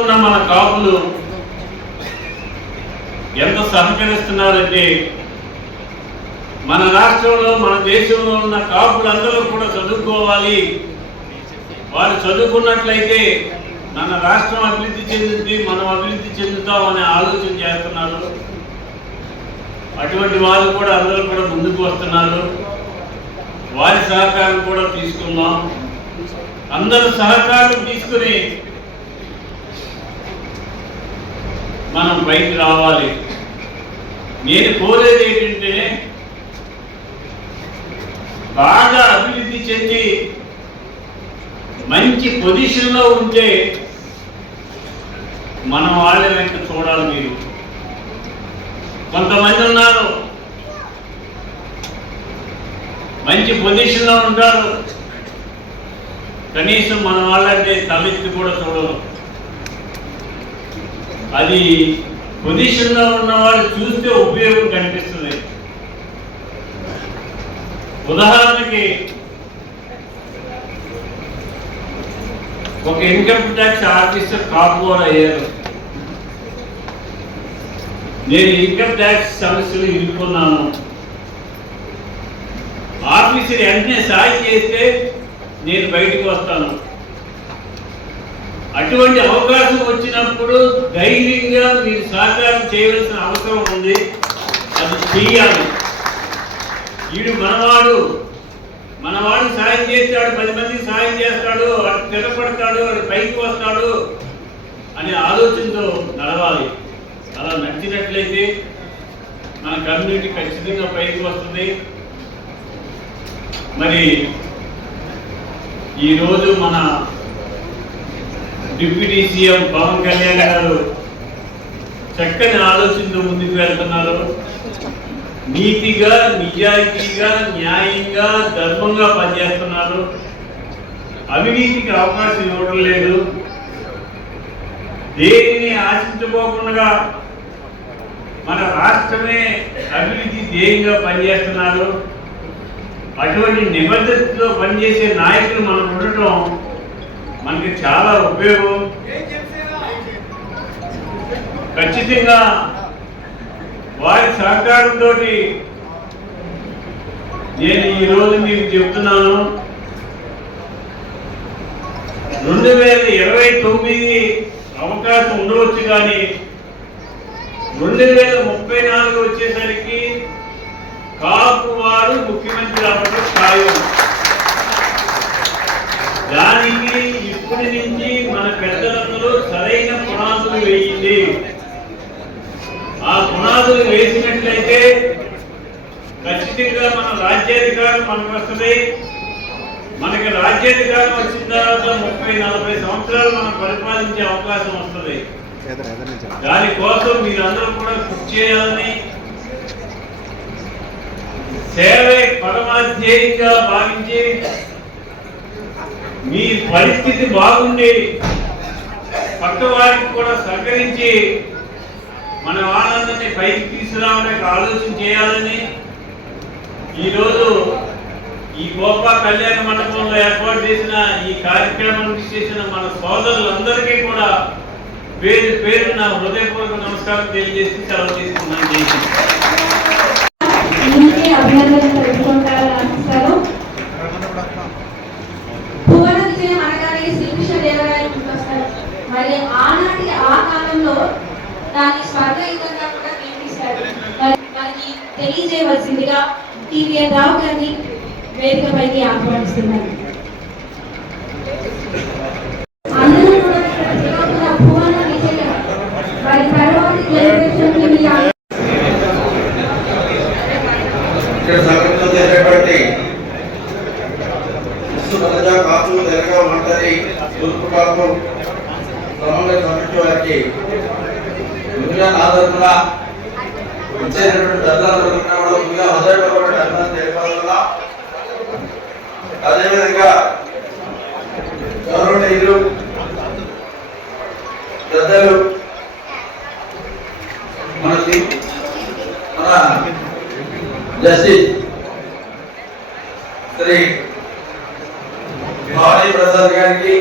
ఉన్న మన కాపులు ఎంత సహకరిస్తున్నారంటే మన రాష్ట్రంలో మన దేశంలో ఉన్న కాపులందరూ కూడా చదువుకోవాలి, వారు చదువుకున్నట్లయితే మన రాష్ట్రం అభివృద్ధి చెందుతుంది, మనం అభివృద్ధి చెందుతామనే ఆలోచన చేస్తున్నారు. అటువంటి వారు కూడా అందరూ కూడా ముందుకు వస్తున్నారు. వారి సహకారం కూడా తీసుకుందాం. అందరూ సహకారం తీసుకుని మనం బయటికి రావాలి. నేను కోరేది ఏంటంటే బాగా అభివృద్ధి చెంది మంచి పొజిషన్లో ఉంటే మన వాళ్ళ వెంట చూడాలి. మీరు కొంతమంది ఉన్నారు మంచి పొజిషన్లో ఉంటారు, కనీసం మన వాళ్ళంటే తలెత్తి కూడా చూడరు. అది పొజిషన్లో ఉన్నవాళ్ళు చూస్తే ఉపయోగం కనిపిస్తుంది. ఉదాహరణకి ఒక ఇన్కమ్ ట్యాక్స్ ఆఫీసర్ కాపువారు అయ్యారు. నేను ఇన్కమ్ ట్యాక్స్ సమస్యలు ఎదుర్కొన్నాను. ఆఫీసర్ వెంటనే సాయం చేస్తే నేను బయటకు వస్తాను. అటువంటి అవకాశం వచ్చినప్పుడు ధైర్యంగా మీరు సహకారం చేయవలసిన అవసరం ఉంది. అది చెయ్యాలి. వీడు మనవాడు సాయం చేస్తాడు, 10 మందికి సాయం చేస్తాడు, వాడు స్థిరపడతాడు, వాడు పైకి వస్తాడు అనే ఆలోచనతో నడవాలి. అలా నడిచినట్లయితే మన కమ్యూనిటీ ఖచ్చితంగా పైకి వస్తుంది. మరి ఈరోజు మన డిప్యూటీ సీఎం పవన్ కళ్యాణ్ గారు చక్కని ఆలోచనతో ముందుకు వెళ్తున్నారు. నీతిగా, నిజాయితీగా, న్యాయంగా, ధర్మంగా పనిచేస్తున్నారు. అవినీతికి అవకాశం ఇవ్వడం లేదు. దేనిని ఆశించుకోకుండా మన రాష్ట్రమే అభివృద్ధి ధ్యేయంగా పనిచేస్తున్నారు. అటువంటి నిబద్ధతతో పనిచేసే నాయకులు మనం ఉండటం మనకి చాలా ఉపయోగం. ఖచ్చితంగా వారి సహకారంతో నేను ఈరోజు మీకు చెప్తున్నాను, 2029 అవకాశం ఉండవచ్చు, కానీ 2034 వచ్చేసరికి కాపు వారు ముఖ్యమంత్రి అవ్వడం ఖాయం. దానికి ఇప్పటి నుంచి మన పెద్దలందరూ సరైన పునాదులు వేయింది. ఆ పునాదులు వేసినట్లయితే ఖచ్చితంగా మన రాజ్యాధికారం మనకు వస్తుంది. మనకి రాజ్యాధికారం వచ్చిన తర్వాత 30-40 సంవత్సరాలు మనం పరిపాలించే అవకాశం వస్తుంది. దానికోసం మీరందరూ కూడా కృషి చేయాలని, సేవే పరమాధ్యేయంగా భావించి మీ పరిస్థితి బాగుండి పక్క వారికి కూడా సహకరించి మన వాళ్ళందరినీ పైకి తీసుకురావడానికి ఆలోచన చేయాలని ఈరోజు ఈ గోపా కళ్యాణ మండపంలో ఏర్పాటు చేసిన ఈ కార్యక్రమానికి చేసిన మన సోదరులందరికీ కూడా పేరు పేరు నా హృదయపూర్వక నమస్కారం తెలియజేసి సెలవు తీసుకున్నాను. మరి ఆనాటి ఆ కాలంలో దాన్ని స్వర్గయుగంగా కూడా కీర్తిస్తారు. వారికి తెలియజేయవలసిందిగా టీవీఎన్ రావు గారిని వేదికపైకి ఆహ్వానిస్తున్నారు. అందరూ కూడా భువన విజయ వారి తర్వాతి జనరేషన్ ఆధారంగా అదేవిధంగా గౌరవనీయులు పెద్దలు మన జస్టిస్ శ్రీ భవానీ ప్రసాద్ గారికి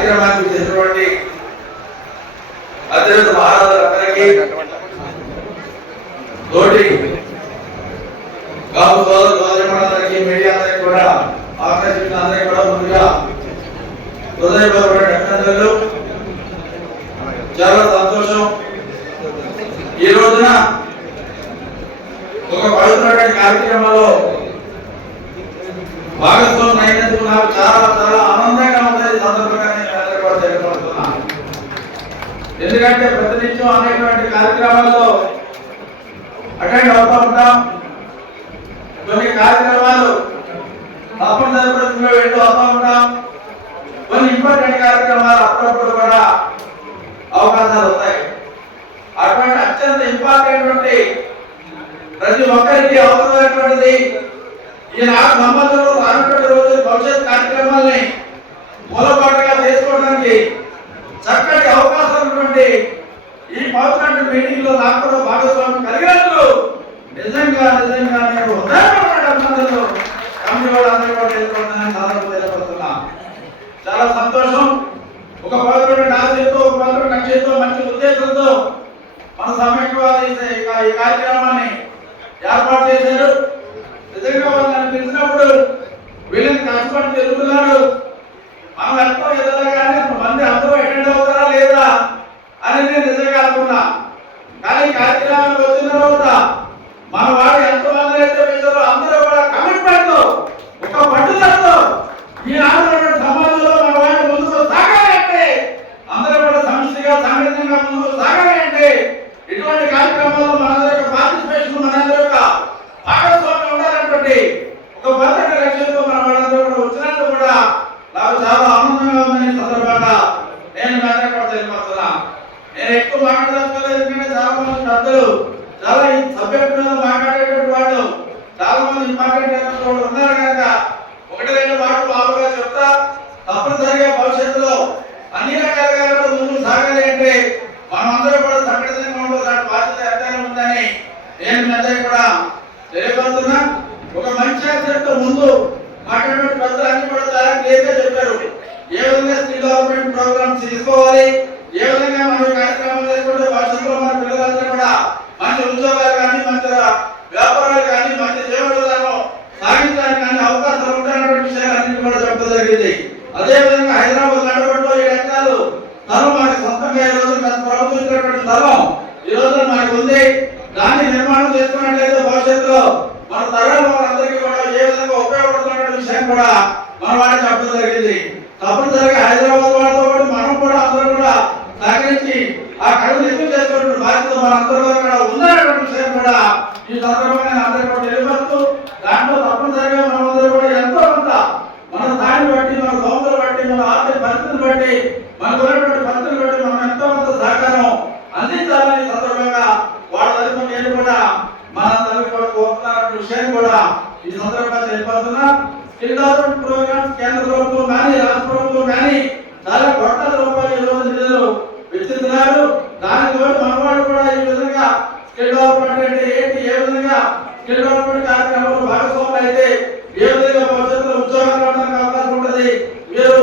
కార్యక్రమానికి చేసినటువంటి అత్యంత మహారాజులందరికీ తోటి కాపు సోదరులందరికీ మీడియా అందరికీ కూడా ఆకర్షించిన అందరికీ కూడా ముందుగా హృదయపూర్వక అభినందనలు. చాలా సంతోషం. ఈ రోజున ఒక పవిత్రమైన కార్యక్రమంలో భాగస్వామ్యం అయినందుకు నాకు చాలా చాలా ఆనందంగా ఉంది. సందర్భంగా నేను అందరూ కూడా తెలియపడుతున్నాను. ఎందుకంటే ప్రతినిత్యం అనేకటువంటి కార్యక్రమాల్లో అటెండ్ అవుతూ ఉంటాం. కొన్ని కార్యక్రమాలు తప్పనిసరి పరిస్థితుల్లో వెళ్తూ వస్తూ ఉంటాం. కొన్ని ఇంపార్టెంట్ కార్యక్రమాలు అప్పుడప్పుడు కూడా అవకాశాలు వస్తాయి. అటువంటి అత్యంత ఇంపార్టెంట్ ప్రతి ఒక్కరికి అవసరమైనటువంటిది ఈనాడు సంబంధంలో రానటువంటి రోజు భవిష్యత్ కార్యక్రమాల్ని మూలపాటుగా చేసుకోవడానికి చక్కటి అవకాశం ఉన్నటువంటి ఈ పవిత్రమైన మీటింగ్ లో నాకు కూడా భాగస్వామ్యం కలిగినందుకు నిజంగా నిజంగా నేను అభినందనలు కమిటీ వాళ్ళందరూ కూడా తెలుసుకోవడానికి సాధారణ తెలియపడుతున్నా. చాలా సంతోషం. ఒక పవిత్రమైన ఆశయంతో ఒక పవిత్రమైన లక్ష్యంతో మంచి ఉద్దేశంతో మన సమైక్యవాద ఈ కార్యక్రమాన్ని ఏర్పాటు చేశారు. నిజంగా వాళ్ళని పిలిచినప్పుడు వీళ్ళని కష్టపడి తెలుగుతున్నాడు. మనం ఎంతో ఎదగానే మంది అందరూ అటెండ్ అవుతారా లేదా అని నేను నిజంగా అనుకున్నా. కానీ కార్యక్రమానికి వచ్చిన తర్వాత మన వాడు ఎంతమంది అయితే పిలిచారో అందరూ కూడా కమిట్మెంట్ ఒక పట్టుదలతో ఈ ఆంధ్రప్రదేశ్ సమాజంలో మన వాడు ముందుకు సాగాలి అంటే అందరూ కూడా సమిష్టిగా సంఘటితంగా ముందుకు సాగాలి అంటే ఇటువంటి కార్యక్రమాల్లో మనందరి యొక్క పార్టిసిపేషన్ మనందరి యొక్క భాగస్వామ్యం ఉండాలన్నటువంటి ఒక భద్రత లక్ష్యంతో మన వాళ్ళందరూ కూడా వచ్చినందుకు కూడా నాకు చాలా ఆనందంగా ఉందని సందర్భంగా నేను మేనే కూడా తెలియపడుతున్నా. నేను ఎక్కువ మాట్లాడలేదు. ఎందుకంటే చాలా మంది పెద్దలు చాలా సభ్యులుగా మాట్లాడేటువంటి వాళ్ళు చాలా మంది ఇంపార్టెంట్ అయినటువంటి ఉన్నారు కనుక ఒకటి రెండు మాటలు బాబుగా చెప్తా. తప్పనిసరిగా భవిష్యత్తులో అన్ని రకాలుగా ముందుకు సాగాలి అంటే మనమందరూ కూడా సంఘటితంగా ఉండాల్సిన బాధ్యత ఎంతైనా ఉందని నేను మెదై కూడా తెలియపడుతున్నా. ఒక మంచి యాక్సిడెంట్ ముందు మాట్లాడిన పెద్దలు అన్ని కూడా చాలా క్లియర్ గా చెప్పారు. ఏ విధంగా స్కిల్ డెవలప్మెంట్ ప్రోగ్రామ్స్ తీసుకోవాలి, ఏ విధంగా మన కార్యక్రమాలు చేసుకుంటే భవిష్యత్తులో మన పిల్లలందరూ కూడా మంచి ఉద్యోగాలు కానీ మంచి వ్యాపారాలు కానీ మంచి జీవనాలను సాగించడానికి కానీ అవకాశాలు ఉంటాయన్న విషయాలన్నింటి కూడా చెప్పడం జరిగింది. అదేవిధంగా హైదరాబాద్ నడవడంలో ఈ ఎకరాలు స్థలం మనకి సొంతంగా ఈ రోజు ప్రభుత్వం ఇచ్చినటువంటి స్థలం ఈ రోజు మనకు ఉంది. దాన్ని నిర్మాణం చేసుకున్నట్లయితే భవిష్యత్తులో మన తరాల వారందరికీ కూడా ఏ విధంగా ఉపయోగపడుతున్న విషయం కూడా మన వాడికి చెప్పడం జరిగింది. తప్పనిసరిగా హైదరాబాద్ వాళ్ళతో పాటు మనం కూడా అందరూ కూడా సహకరించి ఆ కళను ఎక్కువ చేసుకున్న బాధ్యత మన అందరూ కూడా ఉందన్నటువంటి విషయం కూడా ఈ సందర్భంగా అందరూ కూడా తెలియపరుస్తూ దాంట్లో తప్పనిసరిగా మనమందరూ కూడా ఎంతో కొంత మన స్థాయిని బట్టి మన సోదరులు బట్టి మన ఆర్థిక పరిస్థితులు బట్టి మనకు ఉన్నటువంటి పరిస్థితులు బట్టి మనం ఎంతో కొంత సహకారం అందించాలని సందర్భంగా వాళ్ళ తరఫున నేను కూడా మనందరికీ కూడా కోరుతున్న విషయాన్ని కూడా ఈ సందర్భంగా తెలియపరుస్తున్నా. స్కిల్ డెవలప్మెంట్ ప్రోగ్రామ్స్ కేంద్ర ప్రభుత్వం కానీ రాష్ట్ర ప్రభుత్వం కానీ చాలా కోట్ల రూపాయలు ఈ రోజు నిధులు వెచ్చిస్తున్నారు. దానితో మనవాడు కూడా ఈ విధంగా స్కిల్ డెవలప్మెంట్ అంటే ఏంటి, ఏ విధంగా స్కిల్ డెవలప్మెంట్ కార్యక్రమంలో భాగస్వాములు అయితే ఏ విధంగా భవిష్యత్తులో ఉద్యోగాలు రావడానికి అవకాశం ఉంటుంది. మీరు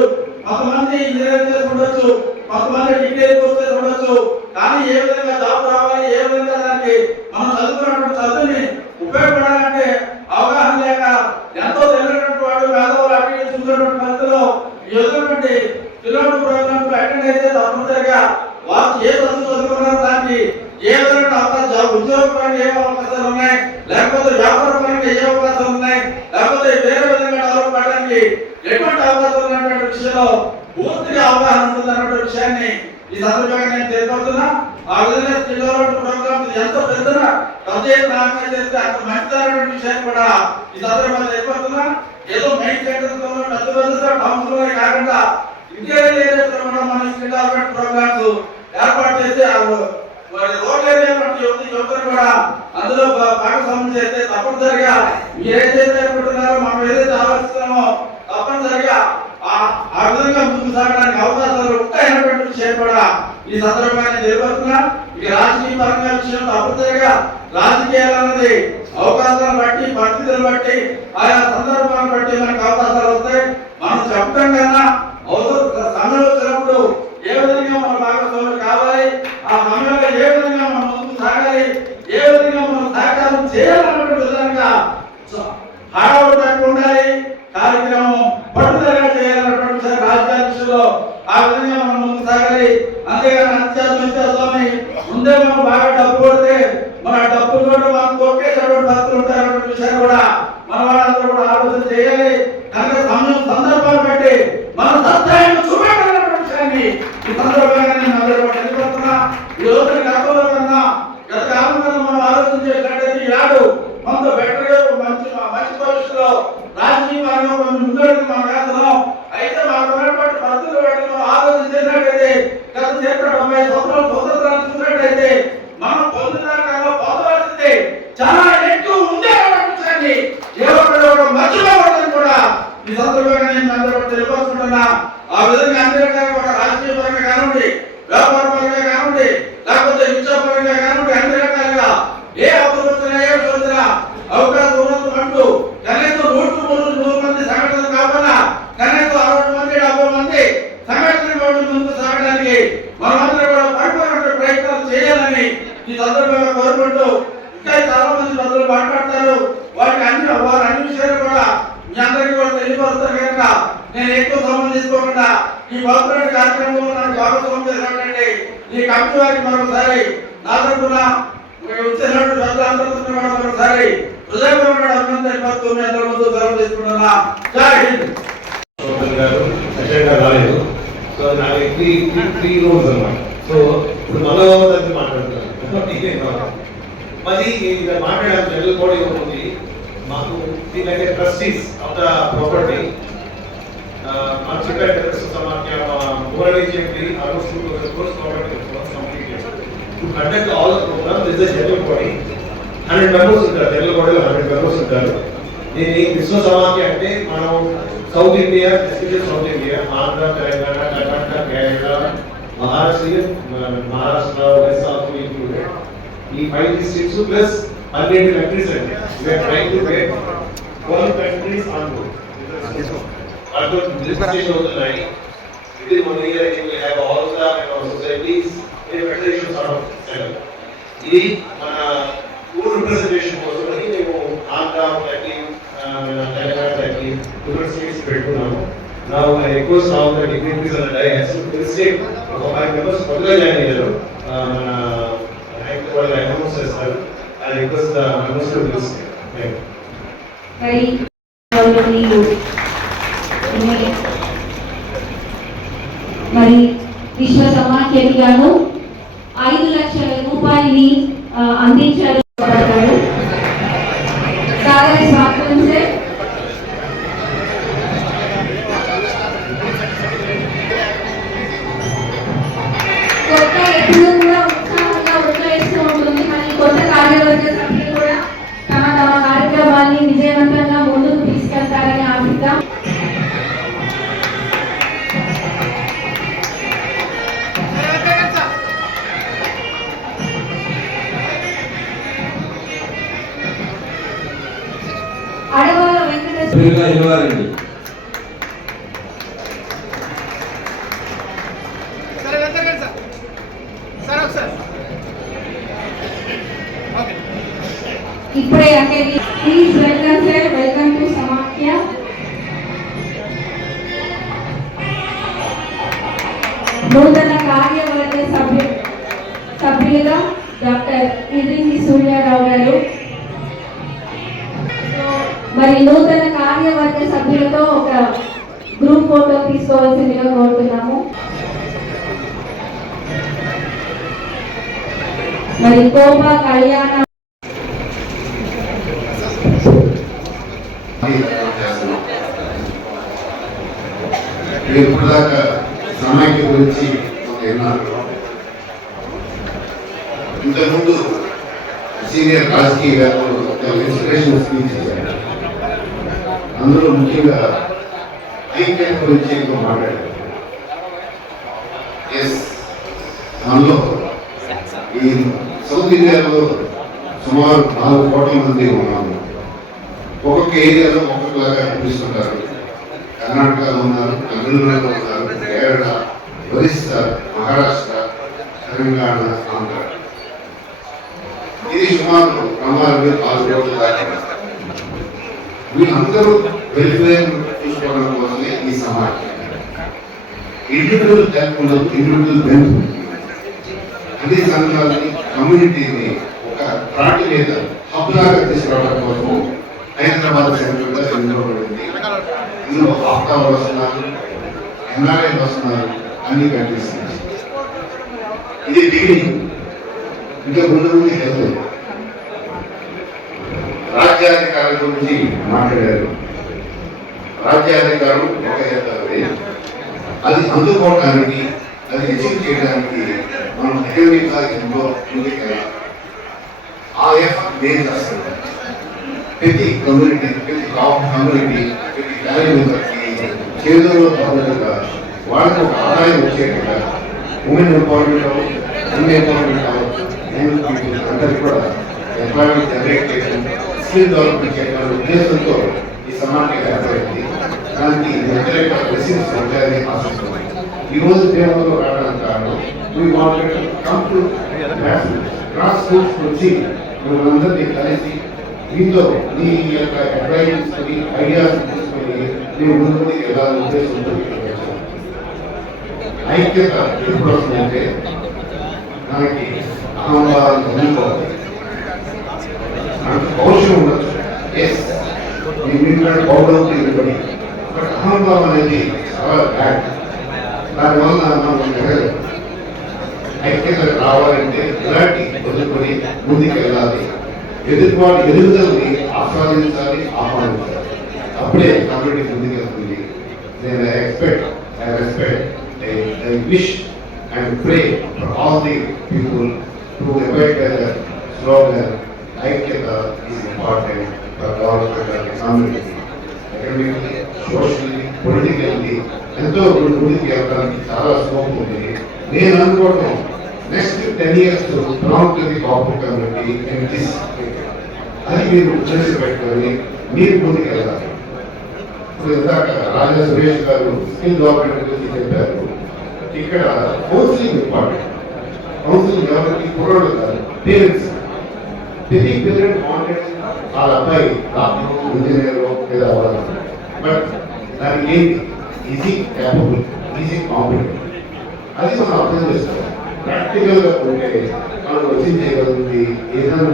కొంతమంది ఇంజనీరింగ్ చేసి ఉండొచ్చు, కొంతమంది డిగ్రీ కోర్స్ చేసి ఉండొచ్చు. కానీ ఏ విధంగా జాబ్ రావాలి, ఏ విధంగా దానికి మనం చదువుకున్నటువంటి చదువుని ఉపయోగపడాలంటే అవగాహన లేక ఎంతో తెలియనటువంటి వాడు పేదవాళ్ళు అటు చూసినటువంటి పరిస్థితుల్లో ఈ విధమైనటువంటి పిల్లల ప్రోగ్రామ్స్ అటెండ్ అయితే తప్పనిసరిగా వారు ఏ చదువు చదువుకున్నారో దానికి ఏ విధమైన అవకాశాలు ఉద్యోగపరంగా ఏ అవకాశాలు ఉన్నాయి, లేకపోతే వ్యాపార పరంగా ఏ అవకాశాలు ఉన్నాయి, లేకపోతే వేరే విధంగా డెవలప్ అవడానికి ఎటువంటి అవకాశాలు ఉన్నటువంటి విషయంలో పూర్తిగా అవగాహన ఉంటుంది అన్నటువంటి విషయాన్ని ఈ సందర్భంగా నేను తెలియపడుతున్నా. ఆ విధంగా స్కిల్ డెవలప్మెంట్ ప్రోగ్రామ్స్ ఎంత పెద్ద ఆర్గనైజ్ చేస్తే అంత మంచిదన్నటువంటి విషయాన్ని కూడా ఈ సందర్భంగా తెలియపడుతున్నా. ఏదో మెయిన్ సెంటర్స్ లో పెద్ద పెద్ద టౌన్స్ లోనే కాకుండా ఇంటీరియర్ ఏరియాస్ లో కూడా మన స్కిల్ డెవలప్మెంట్ ప్రోగ్రామ్స్ ఏర్పాటు చేసి రోడ్ ఏరియా యువతను కూడా అందులో భాగస్వామ్యం చేస్తే తప్పనిసరిగా మీరు ఏదైతే అనుకుంటున్నారో మనం ఏదైతే ఆలోచిస్తున్నామో తప్పనిసరిగా ఆ విధంగా ముందుకు సాగడానికి అవకాశాలు ఉంటాయన్నటువంటి విషయం కూడా ఈ సందర్భంగా తెలియపడుతున్నా. ఇక రాజకీయ పరంగా విషయం తప్పనిసరిగా రాజకీయాలు అన్నది అవకాశాలను బట్టి పరిస్థితులను బట్టి ఆయా సందర్భాలను బట్టి మనకు అవకాశాలు వస్తాయి. మనం చెప్పడం కన్నా సమయం ఆ విధంగా మనం ముందుకు సాగాలి. అంతేగాని అంత్యాత్మని ముందే మనం బాగా డబ్బు కొడితే మన డబ్బులు కూడా మనం కొట్టేసేటువంటి భక్తులు ఉంటారనే విషయాన్ని కూడా మన వాళ్ళందరూ కూడా ఆలోచన చేయాలి. కనుక సమయం సందర్భాలు బట్టి మన సత్యాన్ని చూపెట్టాలనే విషయాన్ని ఈ సందర్భంగా నేను అందరూ కూడా తెలియపడుతున్నా. ఈ రోజున గతంలో కన్నా గత కాలం కన్నా మనం ఆలోచన చేసినట్టయితే ఈనాడు మనతో బెటర్గా మంచి భవిష్యత్తులో రాజకీయంగా మనం ముందడుగు మనం వేస్తున్నాం. అయితే మనకు ఉన్నటువంటి పరిస్థితులు బట్టి మనం ఆలోచన చేసినట్టయితే గత చరిత్ర 70 సంవత్సరాల స్వతంత్రాన్ని చూసినట్టయితే మనం పొందిన కన్నా పొందవలసింది చాలా ఎక్కువ ఉంది అనే విషయాన్ని ఏ ఒక్కరు కూడా మర్చిపోకూడదని కూడా ఈ సందర్భంగా నేను అందరూ తెలియపరుచుకుంటున్నా. ఆ విధంగా అన్ని రకాల కూడా రాజకీయ పరంగా కానివ్వండి, వ్యాపార పరంగా కానివ్వండి, లేకపోతే విద్యాపరంగా కానివ్వండి, అన్ని రకాలుగా ఏ అభివృద్ధి ఏ విధంగా అవకాశం ఉన్నట్టు కనీసం 100 మంది సంఘటనలు కాకుండా కనీసం 60 మంది 70 మంది సంఘటనలు ముందుకు సాగడానికి మనమందరం కూడా పడిపోయిన ప్రయత్నాలు చేయాలని ఈ సందర్భంగా కోరుకుంటూ, ఇంకా చాలా మంది ప్రజలు మాట్లాడతారు. వారి అన్ని విషయాలు కూడా మీ అందరికీ కూడా తెలియపరుస్తారు. కనుక నేను ఎక్కువ సమయం తీసుకోకుండా ఈ పవిత్ర కార్యక్రమంలో నాకు భాగస్వామ్యం చేసినటువంటి ఈ కమిటీ వారికి మరొకసారి నా తరఫున వచ్చేటువంటి ప్రజలందరితో మరొకసారి హృదయపూర్వక అభినందనలు తెలుపుతూ మీ అందరి ముందు సెలవు తీసుకుంటున్నా. జై హింద్. రాలేదు. సో నాకు త్రీ రూల్స్ అన్నమాట. సో ఇప్పుడు మనోహర్ మాట్లాడుతున్నాను. మరి మాట్లాడాలి జనరల్ బాడీ ఉంది మాకు దీనికైతే ట్రస్టీస్ ఆఫ్ ద ప్రాపర్టీ మనం చెప్పారు సమాఖ్య చెప్పి almost 2000 crores property to conduct all the programme this the general body 100 members ఉంటారు. జనరల్ బాడీలో 100 మెంబర్స్ ఉంటారు. దీని విశ్వ సమాఖ్య అంటే మనం south India, especial south India, Andhra, Telangana, Karnataka, Kerala, Maharashtra, Odisha included ఈ 5 districts plus 100 countries and we are trying to get 12 countries on board. Although this stage of the line, within 1 year we will have all the societies in federation sort of setup. ఇది మన full representation కోసమని మేము Andhra Telangana different states పెట్టుకున్నాము. Now I request all the dignitaries on the dais to state ఒక 5 members కొత్తగా join అయ్యారు. మన వాళ్ళు అనౌన్స్ చేస్తారు. I request the members to listen. Thank you. మరి విశ్వ సమాఖ్యకి గాను 5 లక్షల రూపాయలు అందించారు. సాగర్ స్వాగతం సార్. కొత్త ఎప్పుడు కూడా ఉత్సాహంగా ఉత్సాహిస్తూ ఉంటుంది. మరి కొత్త కార్యవర్గ సభ్యులు కూడా తమ తమ కార్యక్రమాన్ని విజయవంతంగా ముందుకు తీసుకెళ్తారని ఆశిద్దాం. అడవాల వెంకటేశ్వర ఇప్పుడే అంటే please welcome sir. Welcome to సమాఖ్య. నూతన కార్యవర్గ సభ్యులుగా డాక్టర్ ఇదింగి సూర్యారావు గారు. మరి నూతన కార్యవర్గ సభ్యులతో ఒక గ్రూప్ ఫోటో తీసుకోవాల్సిందిగా కోరుతున్నాము. మరి కోపా కళ్యాణ ఇప్పటిదాకా సమాఖ్య గురించి విన్నారు. ఇంతకుముందు సీనియర్ రాజకీయ ఇన్స్పిరేషన్ స్పీచ్ ఇచ్చారు. అందులో ముఖ్యంగా ఐక్యత గురించి ఎక్కువ మాట్లాడారు. అందులో ఈ సౌత్ ఇండియాలో సుమారు 4 కోట్ల మంది ఉన్నాము. ఒక్కొక్క ఏరియాలో ఒక్కొక్కలాగా అనిపిస్తుంటారు. కర్ణాటకలో ఉన్నారు, తమిళనాడులో ఉన్నారు, కేరళ, ఒరిస్సా, మహారాష్ట్ర, తెలంగాణ, ఆంధ్ర. ఇది సుమారు 4 కోట్ల దాకా. వీళ్ళందరూ వెల్ఫేర్ చూసుకోవడం కోసమే ఈ సమాఖ్య. ఇండివిజువల్ హెల్ప్ ఉండదు, ఇండివిజువల్ హెల్ప్ ఉంటుంది. అన్ని సంఘాలని కమ్యూనిటీని ఒక ప్రాటి మీద హబ్ లాగా తీసుకురావడం కోసం హైదరాబాద్ సెంట్రల్గా ఎన్నుకోబడింది. ఇందులో ఆఫ్తా వస్తున్నారు, ఎన్ఆర్ఐ వస్తున్నారు, అన్ని కంట్రీస్ నుంచి. ఇది బిగినింగ్. ఇంకా ముందు ముందు హెల్త్ రాజ్యాధికారం గురించి మాట్లాడారు. రాజ్యాధికారం ఒక హెల్త్, అది అందుకోవడానికి, అది అచీవ్ చేయడానికి మనం ఎకడమిక్గా ఎంతో ముందుకెళ్ళాలి. ఆ ఎఫర్ట్ నేను చేస్తాను. ప్రతి కమ్యూనిటీ, ప్రతి టాప్ కమ్యూనిటీ, ప్రతి ఫ్యామిలీ మెంబర్కి చేతుల్లో తగ్గట్టుగా వాళ్ళకి ఒక ఆదాయం వచ్చేట్టుగా ఉమెన్ ఎంపవర్మెంట్, అన్ ఎంపవర్మెంట్ అందరికీ కూడా ఎంప్లాయ్మెంట్ జనరేట్ చేయడం, స్కిల్ డెవలప్మెంట్ చేయడం ఉద్దేశంతో ఈ సమాఖ్య ఏర్పడింది. దానికి వ్యతిరేక రెసిడెన్స్ ఉంటాయని ఆశిస్తున్నాం. ఈ రోజు దేవంలో రావడానికి కారణం గ్రాస్ రూట్స్ వచ్చి మిమ్మల్ని కలిసి దీంతో మీ యొక్క అడ్వైజ్ తీసుకొని ఐడియాస్ తీసుకొని మీరు ముందుకు వెళ్ళాలని ఉద్దేశంతో ఐక్యత ఎప్పుడు వస్తుందంటే మనకి అహంభావాన్ని వదులుకోవాలి. మనకు పౌరుషం ఉండొచ్చు, ఎస్ మీరు పౌరులు ఇవ్వబడి, బట్ అహంభావం అనేది చాలా బ్యాడ్. దానివల్ల మనం ఐక్యత రావాలంటే ఇలాంటి వదులుకొని ముందుకు వెళ్ళాలి. ఎదుటివాడి ఎదుగుదలని ఆస్వాదించాలి, ఆహ్వానించాలి. అప్పుడే కమ్యూనిటీ ముందుకు వెళ్తుంది. నేను I respect, I wish and pray for all the people to abide by the slogan, Aikyata is important for development of the community. Academically, socially, politically, ఎంతో ముందుకు వెళ్ళడానికి చాలా స్కోప్ ఉంది. నేను అనుకోవడం next 10 years belong to the corporate community in this. అది మీరు ఉద్దేశం పెట్టుకొని మీరు ముందుకు వెళ్ళాలి. ఇప్పుడు ఇందాక రాజా సురేష్ గారు స్కిల్ డెవలప్మెంట్ గురించి చెప్పారు. ఇక్కడ కౌన్సిలింగ్ ఇంపార్టెంట్. కౌన్సిలింగ్ ఎవరికి కుర్రోడు కాదు, పేరెంట్స్. ప్రతి పేరెంట్ వాంటెడ్ వాళ్ళ అబ్బాయి డాక్టర్, ఇంజనీర్ లేదా అవ్వాలి. బట్ దానికి ఏంటి ఈజీ క్యాపబుల్, ఈజీ కాంపిటెంట్. అది మనం అర్థం చేసుకోవాలి. ప్రాక్టికల్గా ఉంటే మనం వచ్చి చేయగలిగింది ఏదైనా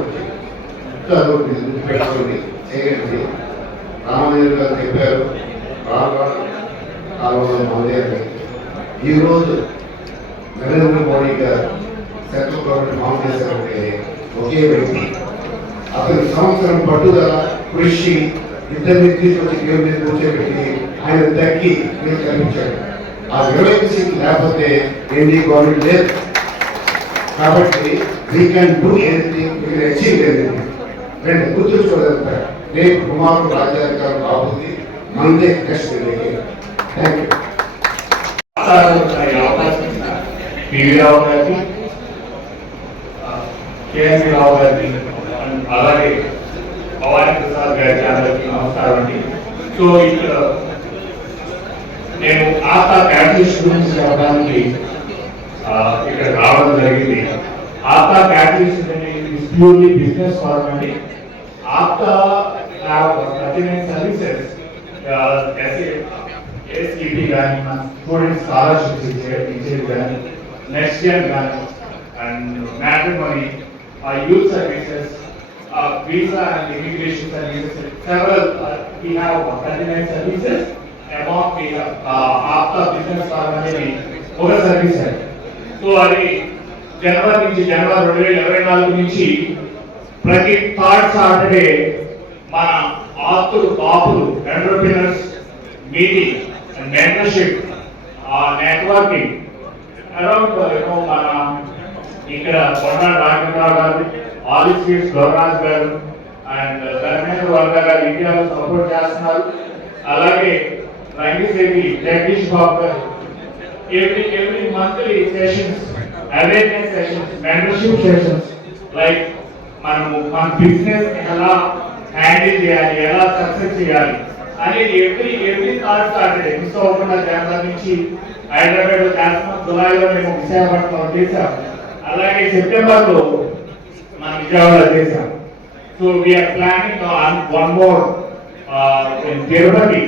పెట్టుకోండి, చేయండి. రామదేవ్ గారు చెప్పారు, కాలంలో మోదీ ఈరోజు నరేంద్ర మోడీ గారు సెంట్రల్ గవర్నమెంట్ ఫామ్ చేశారంటే ఒకే వ్యక్తి. అతని సంవత్సరం పట్టుదల, కృషి, ఇద్దరిని తీసుకొచ్చి దేవుడి మీద కూర్చోబెట్టి ఆయన తగ్గి మీరు కల్పించాడు. ఆ 20 సీట్లు లేకపోతే ఎన్డీ గవర్నమెంట్ లేదు. కాబట్టి we can do anything, we can achieve anything. రెండు గుర్తుంచుకోలేదు. రేపు కుమారు రాజ్యాధికారం బాగుంది, మనదే నెక్స్ట్. Thank you. పివి రావు గారికి, కేఎన్సి రావు గారికి, అలాగే భవానీ ప్రసాద్ గారికి అందరికీ నమస్కారం అండి. సో ఇక్కడ నేను ఆస్తా క్యాటలిస్ట్ గురించి చెప్పడానికి ఇక్కడ రావడం జరిగింది. ఆస్తా క్యాటలిస్ట్ అనేది ప్యూర్లీ బిజినెస్ ఫార్మ్ అండి. ఆస్తా హ్యావ్ 39 సర్వీసెస్, ఎస్ఈపి కానీ, మన స్టూడెంట్ స్కాలర్షిప్స్ ఇచ్చేది కానీ, నెక్స్ట్ జన్ కానీ, and matrimony, youth services, visa and immigration services, several, we have 39 services. Among the after business farm అనేది ఒక సర్వీస్ అండి. సో అది జనవరి 2024 నుంచి ప్రతి థర్డ్ సాటర్డే మన ఆస్తులు కాపులు entrepreneurs meeting and mentorship, networking around మన ఇక్కడ కొండ రాఘవరావు గారు, ఆలిస్ స్వీట్స్ గౌరాజ్ గారు అండ్ ధర్మేంద్ర వర్మ గారు ఇండియాలో సపోర్ట్ చేస్తున్నారు. అలాగే రంగిశెట్టి జగదీష్ బాబు గారు every monthly sessions, awareness sessions, mentorship sessions, like మన బిజినెస్ ఎలా హ్యాండిల్ చేయాలి, ఎలా సక్సెస్ చేయాలి అనేది ఎవ్రీ థర్డ్ సాటర్డే మిస్ అవ్వకుండా జనవరి నుంచి హైదరాబాద్ చేస్తున్నాం. జులైలో మేము విశాఖపట్నంలో చేసాం. అలాగే సెప్టెంబర్లో మనం విజయవాడ చేసాం. So we are planning on one more in Tirupati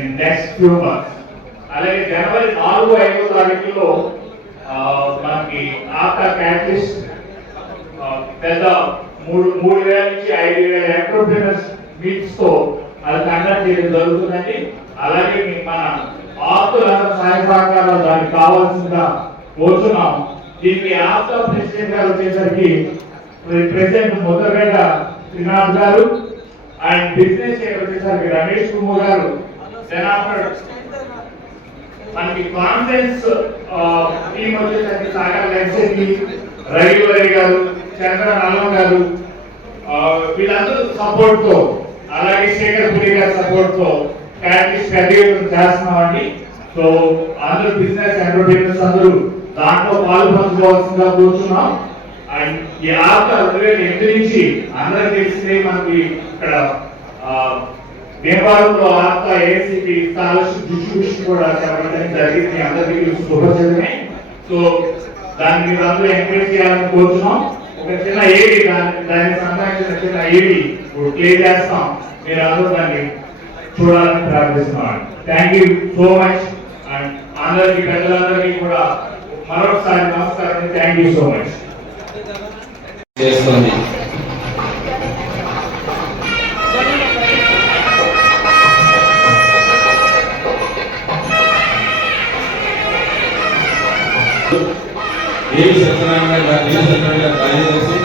in next few months. అలాగే జనవరి 4-5 తారీఖుల్లో మనకి ఆఫ్టా క్యాటలిస్ట్ పెద్ద 3,000 నుంచి 5,000 ఎంటర్‌ప్రెన్యూర్స్ మీట్స్ తో అది కండక్ట్ చేయడం జరుగుతుందండి. అలాగే మన ఆప్తులందరూ సహాయ సహకారాలు దానికి కావాల్సిందిగా కోరుతున్నాం. దీనికి ఆప్తా ప్రెసిడెంట్ గారు వచ్చేసరికి ప్రెసిడెంట్ ముద్దగడ్డ శ్రీనాథ్ గారు అండ్ బిజినెస్ చైర్ వచ్చేసరికి రమేష్ కుమార్ గారు. దెన్ ఆఫ్టర్ మనకి కాన్ఫరెన్స్ టీమ్ వచ్చేసరికి సాగర్ లక్ష్మి, రవి గారు, చంద్ర నల్లం గారు, వీళ్ళందరూ సపోర్ట్ తో అలాగే శేఖర్ పురి గారి సపోర్ట్ తో క్యాటలిస్ట్ పెద్దగా చేస్తున్నామండి. సో అందరూ బిజినెస్ ఎంటర్‌ప్రెన్యూర్స్ అందరూ దాంట్లో పాల్పంచుకోవాల్సిందిగా కోరుతున్నాం. అండ్ ఈ ఆఫ్తా 2008 నుంచి అందరూ తెలిసిందే మనకి ఇక్కడ దేవాలయంలో ఆఫ్తా ఏసీపీ స్కాలర్షిప్ డిస్ట్రిబ్యూషన్ కూడా చెప్పడం జరిగింది. అందరికీ శుభచరమే. సో దాన్ని మీరు అందరూ ఎంకరేజ్ చేయాలని కోరుతున్నాం. ఒక చిన్న ఏవి దానికి సంబంధించిన చిన్న ఏవి ప్లే చేస్తాం. మీరు అందరూ దాన్ని చూడాలని ప్రార్థిస్తున్నాం. Thank you so much. And అందరికీ పెద్దలందరికీ కూడా మరొకసారి నమస్కారం. Thank you so much. చేస్తుంది. ఏవి సత్యనారాయణ గారు కార్యదర్శి,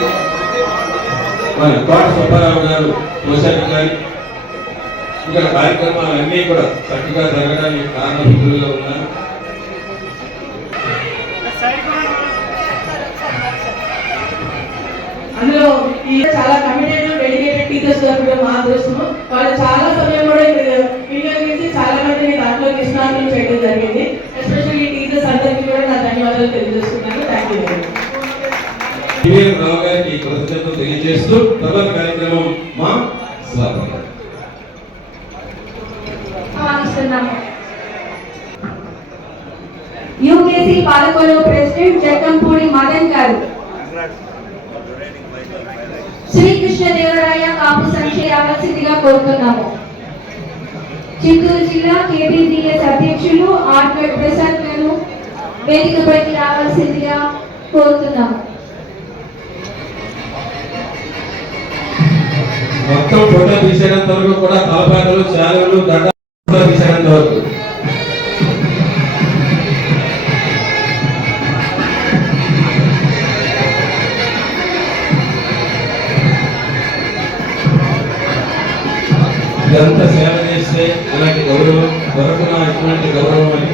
మన కోట సుబ్బారావు గారు కోశాధికారి, ఇక్కడ కార్యక్రమాలన్నీ కూడా చక్కగా జరగడానికి కారణభూతులుగా ఉన్నారు. అందులో చాలా కమిటెడ్ డెడికేటెడ్ టీచర్స్ దొరకడం మా అదృష్టము. వాళ్ళు చాలా సమయం కూడా ఇక్కడ వినియోగించి చాలా మందిని దాంట్లో నిష్ణాతం చేయడం జరిగింది. ఎస్పెషల్లీ టీచర్స్ అందరికీ కూడా నా ధన్యవాదాలు తెలియజేస్తున్నాను. Thank you very much. Rao గారికి కృతజ్ఞతలు తెలియజేస్తూ తర్వాత కార్యక్రమం మా స్వాగతం ఆహ్వానిస్తున్నాము. యూకేసీ పాలకొల్లు ప్రెసిడెంట్ జక్కంపూడి మదన్ గారు, శ్రీకృష్ణదేవరాయ కాపు సంఖ్య రావాల్సిందిగా కోరుతున్నాము. చిత్తూరు జిల్లా కేబిడిఎస్ అధ్యక్షులు ఆర్వెడ్ ప్రసాద్ గారు వేదికపైకి రావాల్సిందిగా కోరుతున్నాము. మొత్తం ఫోటో తీసేంత వరకు కూడా తలపాటలు, చాలలు, దండ తీసేంత వరకు ఇదంతా సేవ చేస్తే ఇలాంటి గౌరవం దొరకన ఇటువంటి గౌరవం అని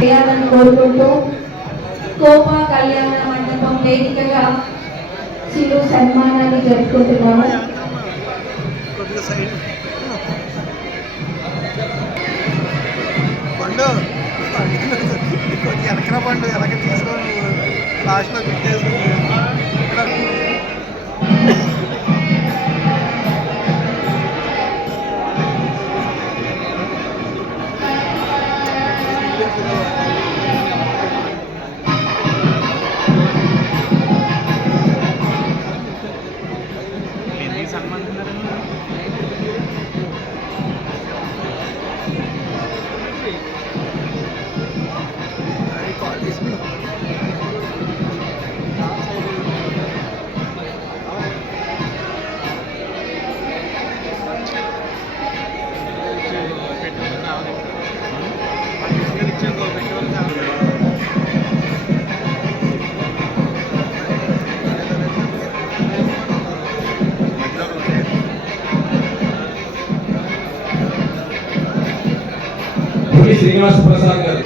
చేయాలని కోరుకుంటూ కోపా కళ్యాణ మండపం వేదికగా చిరు సన్మానాన్ని జరుపుకుంటున్నాము. ఎనకరా పండు ఎనక తీసుకొని లాస్ట్లో పెట్టేసుకుని శ్రీనివాస ప్రసాద్ గారు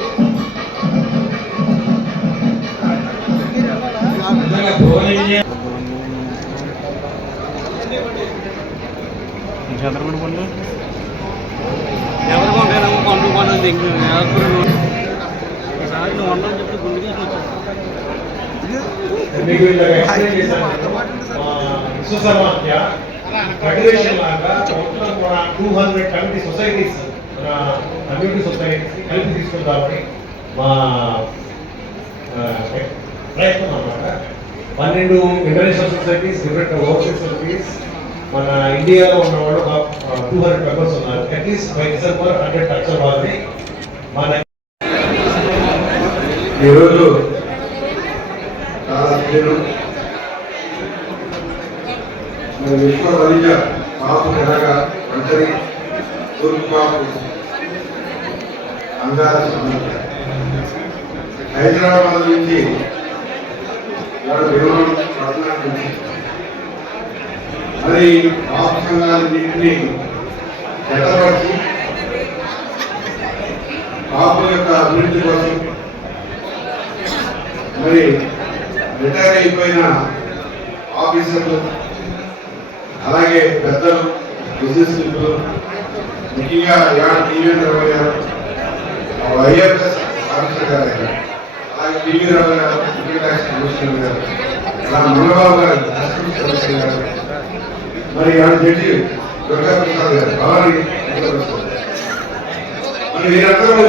చంద్రబాబు పండు ఎవరు పంపారు పండు పండు వండని చెప్పి గుండె తీసుకొచ్చారు. మీకు ఇలా ఎక్స్ప్లెయిన్ చేశాను. విశ్వసమాఖ్య ఫెడరేషన్ లాగా మొత్తం కూడా 200 కమిటీ సొసైటీస్, మన కమ్యూనిటీ సొసైటీస్ కలిపి తీసుకుందామని మా ప్రయత్నం అన్నమాట. 12 international societies, different overseas societies, మన ఇండియాలో ఉన్న వాళ్ళు 200 మెంబర్స్ ఉన్నారు. అట్లీస్ట్ బై డిసెంబర్ 100 టచ్ అవ్వాలి. మన ఈరోజు చాలా పేరు విశ్వ వనిజ కాపు తెలగ ఒంటరి తూర్పు కాపు అంగాల సమస్య హైదరాబాద్ నుంచి విమానం పట్టణానికి మరి కాపు సంఘాలన్నింటినీ జతపరిచి కాపు యొక్క అభివృద్ధి కోసం మరి రిటైర్ అయిపోయిన ఆఫీసర్లు, అలాగే పెద్దలు, బిజినెస్ పీపుల్, ముఖ్యంగా టీవీ రావు గారు, ఐఆర్ఎస్ ఆఫీసర్ గారు, అలాగే టీవీ రావు గారు, ఇన్కమ్ ట్యాక్స్ కమిషనర్ గారు, అలా మంగబాబు గారు, కమిషనర్ గారు, మరి జడ్జి దుర్గా ప్రసాద్ గారు, భవానీ మరి వీరందరూ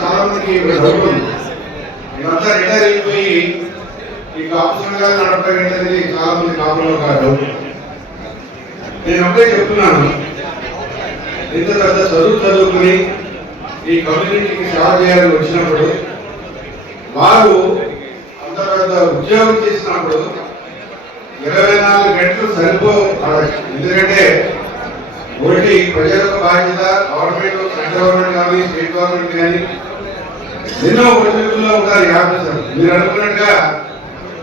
చాలా మందికి డౌట్ ఉంది. మేమంతా రిటైర్ అయిపోయి ఈ కాపు సంఘాలు నడపడం అనేది చాలా మంది కాపులో కాదు. నేను ఒకటే చెప్తున్నాను, ఇంత పెద్ద చదువుకుని ఈ కమ్యూనిటీకి సేవ చేయాలని వచ్చినప్పుడు, వారు అంత పెద్ద ఉద్యోగం చేసినప్పుడు 24 గంటలు ఎందుకంటే ఒకటి ప్రజలకు బాధ్యత, గవర్నమెంట్, సెంట్రల్ గవర్నమెంట్ కానీ స్టేట్ గవర్నమెంట్ కానీ ఎన్నో ఒడిదుడుకుల్లో ఉంటారు. ఈ ఆఫీసర్ మీరు అనుకున్నట్టుగా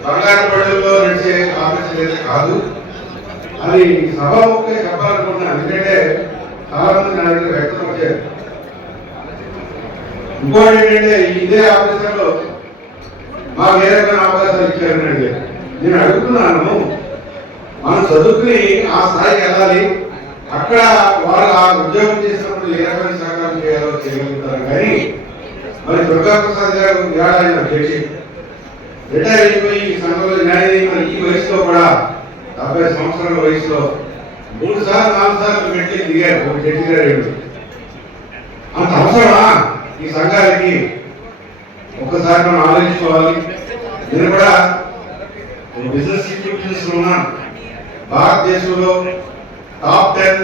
బంగారు పడుల్లో నడిచే ఆఫీసర్ అయితే కాదు. అది సభాముఖంగా చెప్పాలనుకుంటున్నాను, ఎందుకంటే చాలా మంది నా దగ్గర వ్యక్తం వచ్చారు. ఇంకోటి ఏంటంటే ఇదే ఆఫీసర్లో మాకు ఏ రకమైన అవకాశాలు ఇచ్చారని అడిగారు. నేను అడుగుతున్నాను, మనం చదువుకుని ఆ స్థాయికి వెళ్ళాలి, అక్కడ వాళ్ళు ఆ ఉద్యోగం చేసినప్పుడు ఏ రకమైన సహకారం చేయాలో చేయగలుగుతారు. కానీ మరి దుర్గా ప్రసాద్ గారు ఆయన చేసి రిటైర్ అయిపోయి ఈ సంఘంలో న్యాయం ఈ వయసులో కూడా 70 సంవత్సరాల వయసులో 3 సార్లు 4 సార్లు పెట్టి దిగారు. ఒక జడ్జి గారు అంత అవసరమా ఈ సంఘానికి? ఒక్కసారి మనం ఆలోచించుకోవాలి. నేను కూడా బిజినెస్ ఇన్స్టిట్యూషన్స్ లో ఉన్నాను. భారతదేశంలో టాప్ 10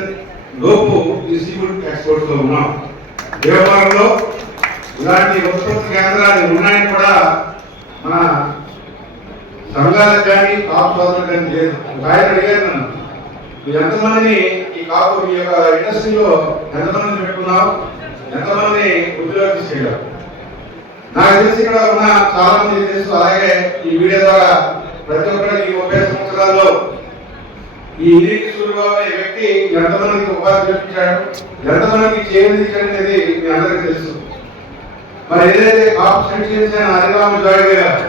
లోపు ఇన్స్టిట్యూట్ ఎక్స్పోర్ట్స్ లో ఉన్నాం. దేవవరంలో ఇలాంటి ఉత్పత్తి కేంద్రాలు ఉన్నాయని కూడా మన సంఘాలకు కానీ కాపు సోదరులకు కానీ లేదు. ఆయన అడిగారు నన్ను, మీరు ఎంతమందిని ఈ కాపు మీ యొక్క ఇండస్ట్రీలో ఎంతమందిని పెట్టుకున్నావు, ఎంతమంది ఉద్యోగం తీసుకెళ్ళావు? నాకు తెలిసి ఇక్కడ ఉన్న చాలా మంది తెలుసు. అలాగే ఈ మీడియా ద్వారా ప్రతి ఒక్కరికి 30 సంవత్సరాల్లో ఈ సూర్యబాబు అనే వ్యక్తి ఎంతమందికి ఉపాధి కల్పించాడు, ఎంతమందికి చేయించాడనేది మీ అందరికీ తెలుసు. మరి ఏదైతే కాపు సెక్షన్స్ హరిరామ జాయ్ గారు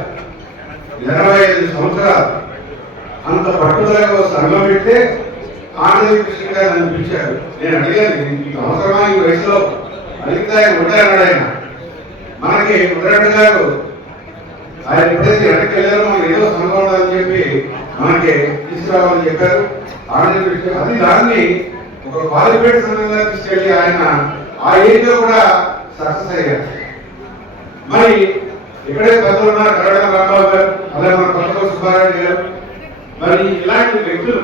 85 సంవత్సరాలు అంత పట్టుదలగా సంఘం పెడితే ఆంధ్రప్రదేశ్ గారు నన్ను పిలిచారు. నేను అడిగాను, ఈ అవసరమా ఈ వయసులో? అడిగితే ఆయన ఉంటాయన్నాడు. ఆయన మనకి ఉదరెడ్డి గారు ఆయన ఎప్పుడైతే ఎక్కడికి వెళ్ళారో మనకి ఏదో సంఘం ఉండాలని చెప్పి మనకి తీసుకురావాలని చెప్పారు. ఆంధ్రప్రదేశ్ అది దాన్ని ఒక క్వాలిఫైడ్ సంఘంగా తీసుకెళ్ళి ఆయన ఆ ఏజ్లో కూడా సక్సెస్ అయ్యారు. మరి ఇక్కడే పెద్దలు ఉన్నారు, కరడ రాంబాబు గారు, అలాగే మన కొత్తగూడ సుబ్బారెడ్డి గారు. మరి ఇలాంటి వ్యక్తులు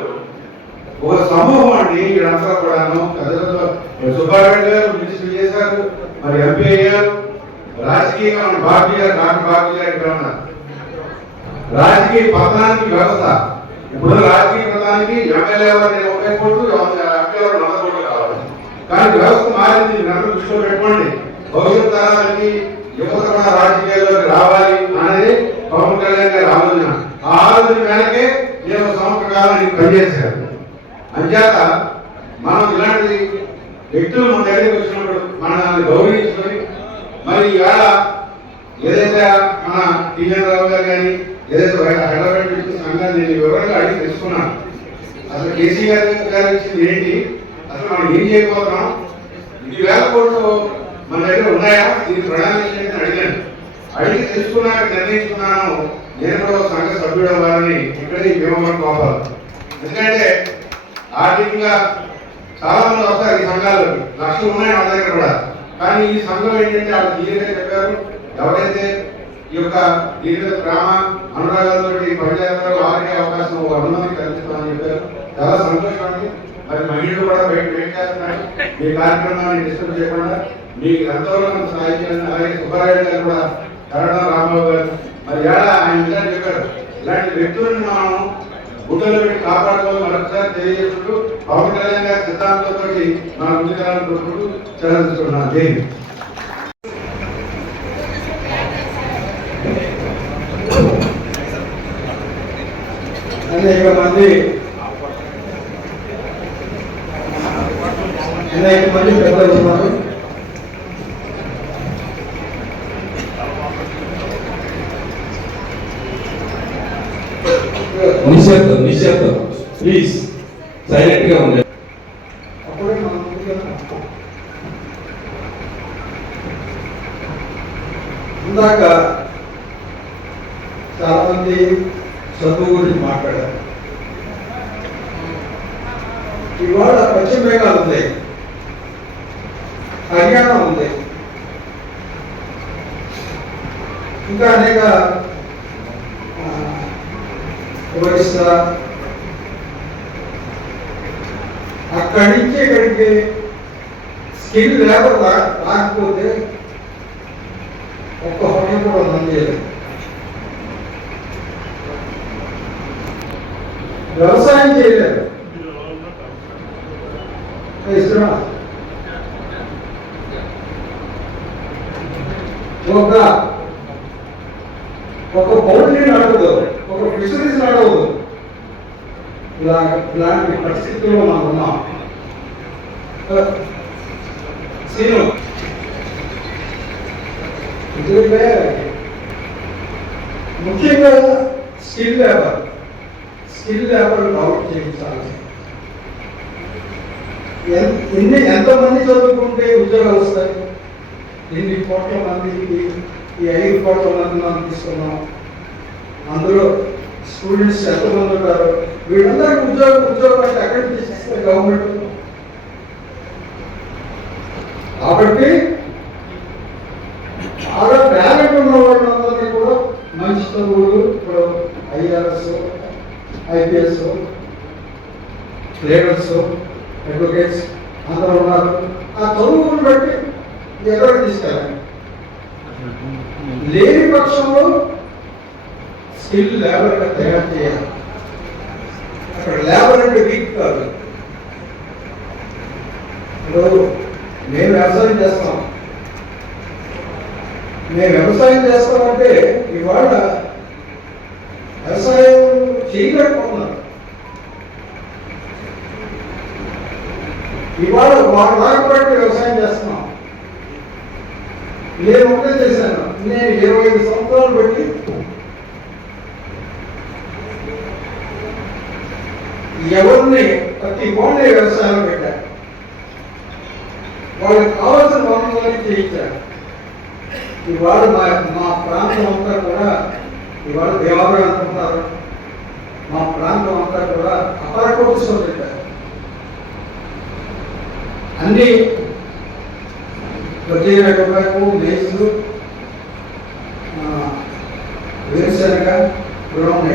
ఒక సమూహం అండి. వీళ్ళంతా కూడాను పెద్దలతో సుబ్బారెడ్డి గారు మినిస్టర్ చేశారు, మరి ఎంపీ అయ్యారు. రాజకీయంగా మన బాబీ గారు, డాక్టర్ బాబీ గారు ఇక్కడ ఉన్నారు. రాజకీయ పతనానికి వ్యవస్థ ఇప్పుడు రాజకీయ పతనానికి ఎమ్మెల్యే 30 కోట్లు, ఎంపీ 100 కోట్లు కావాలి. కానీ వ్యవస్థ మారింది. నన్ను దృష్టిలో పెట్టుకోండి. భవిష్యత్ తరాలకి యువత కూడా రాజకీయాల్లోకి రావాలి అనేది పవన్ కళ్యాణ్ గారి ఆలోచన. ఆ ఆలోచన మేరకే నేను సంవత్సర కాలం పనిచేశాను. అంచేత మనం ఇలాంటి వ్యక్తులు మన దగ్గరికి వచ్చినప్పుడు మనల్ని గౌరవించుకొని మరి ఇవాళ ఏదైతే మన టీఎన్ రావు గారు కానీ ఏదైతే హైదరాబాద్ వ్యక్తుల సంఘాన్ని నేను వివరంగా అడిగి తెలుసుకున్నాను. అసలు కేసీఆర్ గారు ఇచ్చింది ఏంటి, అసలు మనం ఏం చేయబోతున్నాం, 10,000 కోట్లు మన దగ్గర ఉన్నాయా, దీని ప్రణాళిక అడిగాను. అడిగి తెలుసుకున్నాక నిర్ణయించుకున్నాను, నేను కూడా సంఘ సభ్యుడు అవ్వాలని ఇక్కడే భీమవరం కోపాలి. ఎందుకంటే ఆర్థికంగా చాలా మంది వస్తారు ఈ సంఘాలు, లక్షలు ఉన్నాయి వాళ్ళ దగ్గర కూడా. కానీ ఈ సంఘం ఏంటంటే వాళ్ళు క్లియర్గా చెప్పారు, ఎవరైతే ఈ ఈ యొక్క వివిధ గ్రామ అనురాగాలతో పనిచేస్తారు, వారికి అవకాశం అనుమతి కల్పిస్తామని చెప్పారు. చాలా సంతోషం అండి. మరి మహిళలు కూడా వెయిట్ చేస్తున్నారు. మీ కార్యక్రమాన్ని డిస్టర్బ్ చేయకుండా మీకు ఎంతవరకు సహాయం చేయాలని. అలాగే సుబ్బారాయుడు గారు కూడా, కరోనా రాంబాబు గారు, మరి ఆయన ఇలా చెప్పారు. ఇలాంటి వ్యక్తులను మనం గుడ్డలు పెట్టి కాపాడుకోవాలి. మరొకసారి తెలియజేసుకుంటూ పవన్ కళ్యాణ్ గారి సిద్ధాంతంతో మన ముందుకెళ్ళాలని కోరుకుంటూ చదివిస్తున్నాను. జై హింద్. అనేక మంది పెద్దలు ఉన్నారు. నిశ్శబ్దం ప్లీజ్, సైలెంట్ గా ఉండండి. అప్పుడే మనం ఇందాక చాలా మంది చదువు గురించి మాట్లాడారు. ఇవాళ పశ్చిమ బెంగాల్ ఉంది, హర్యానా ఉంది, ఇంకా అనేక ఒరిస్సా, అక్కడి నుంచి ఇక్కడికి స్కిల్ లేబర్ రాకపోతే ఒక్క హోటల్ కూడా అందజేయలేదు. వ్యవసాయం చేయలేదు. ఒక పౌల్ట్రీ నడవదు, ఒక ఫిషరీస్ నడవదు. ఇలాంటి పరిస్థితుల్లో మనం ఉన్నాం. సీను ముఖ్యంగా స్కిల్ లేబర్ డెవలప్ చేయించాలి. ఎంతమంది చదువుకుంటే ఉద్యోగాలు వస్తాయి? ఎన్ని కోట్ల మందికి ఈ 5 కోట్ల మంది మనం తీసుకున్నాం. అందులో స్టూడెంట్స్ ఎంతమంది ఉంటారు? వీళ్ళందరికీ ఉద్యోగం అంటే ఎక్కడికి తీసేస్తారు గవర్నమెంట్? కాబట్టి చాలా టాలెంట్ ఉన్న వాళ్ళందరినీ కూడా మంచి చదువులు, ఇప్పుడు IRS, IPS, లీడర్స్, అడ్వకేట్స్ అందరూ ఉన్నారు. ఆ చదువుకుని బట్టి ఎక్కడికి తీసుకెళ్ళాలి. లేని పక్షంలో స్కిల్ లేబర్గా తయారు చేయాలి. అక్కడ లేబర్ అంటే వీక్ కాదు. ఇప్పుడు మేము వ్యవసాయం చేస్తామంటే ఇవాళ వ్యవసాయం చేయలేకపోతున్నారు. ఇవాళ వాడు రాకపోతే వ్యవసాయం చేస్తున్నాం. నేను ఒకటే చేశాను. నేను 25 సంవత్సరాలు బట్టి ఎవరిని ప్రతి వాడిని వ్యవసాయం పెట్టాను. వాళ్ళకి కావాల్సిన వనరులని చేయించారు. ఇవాళ మా ప్రాంతం అంతా కూడా ఇవాళ దేవాలయం అనుకుంటారు. మా ప్రాంతం అంతా కూడా అపరకోటితో పెట్టారు. అన్ని రూపాయలు మేసులు, వేరుశనగ, గ్రౌండ్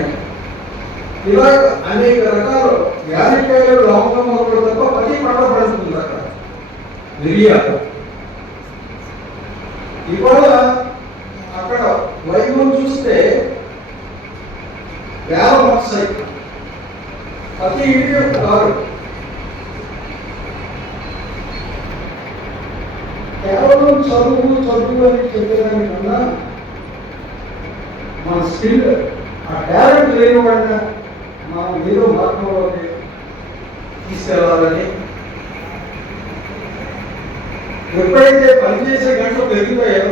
ఇలా అనేక రకాలు యానికాయలు, లవంగం మొక్కలు తప్ప ప్రతి పంట పడుతుంది అక్కడ. మిరియా ఇవాళ అక్కడ వైభవం చూస్తే వేల వస్తాయి. ప్రతి ఇంటి కారు. కేవలం చదువు అని చెప్పేదానికన్నా మన స్కిల్, ఆ టాలెంట్ లేని వాడిన మనం ఏదో మార్గంలోకి తీసుకెళ్ళాలని. ఎప్పుడైతే పనిచేసే గంటలు పెరుగుతాయో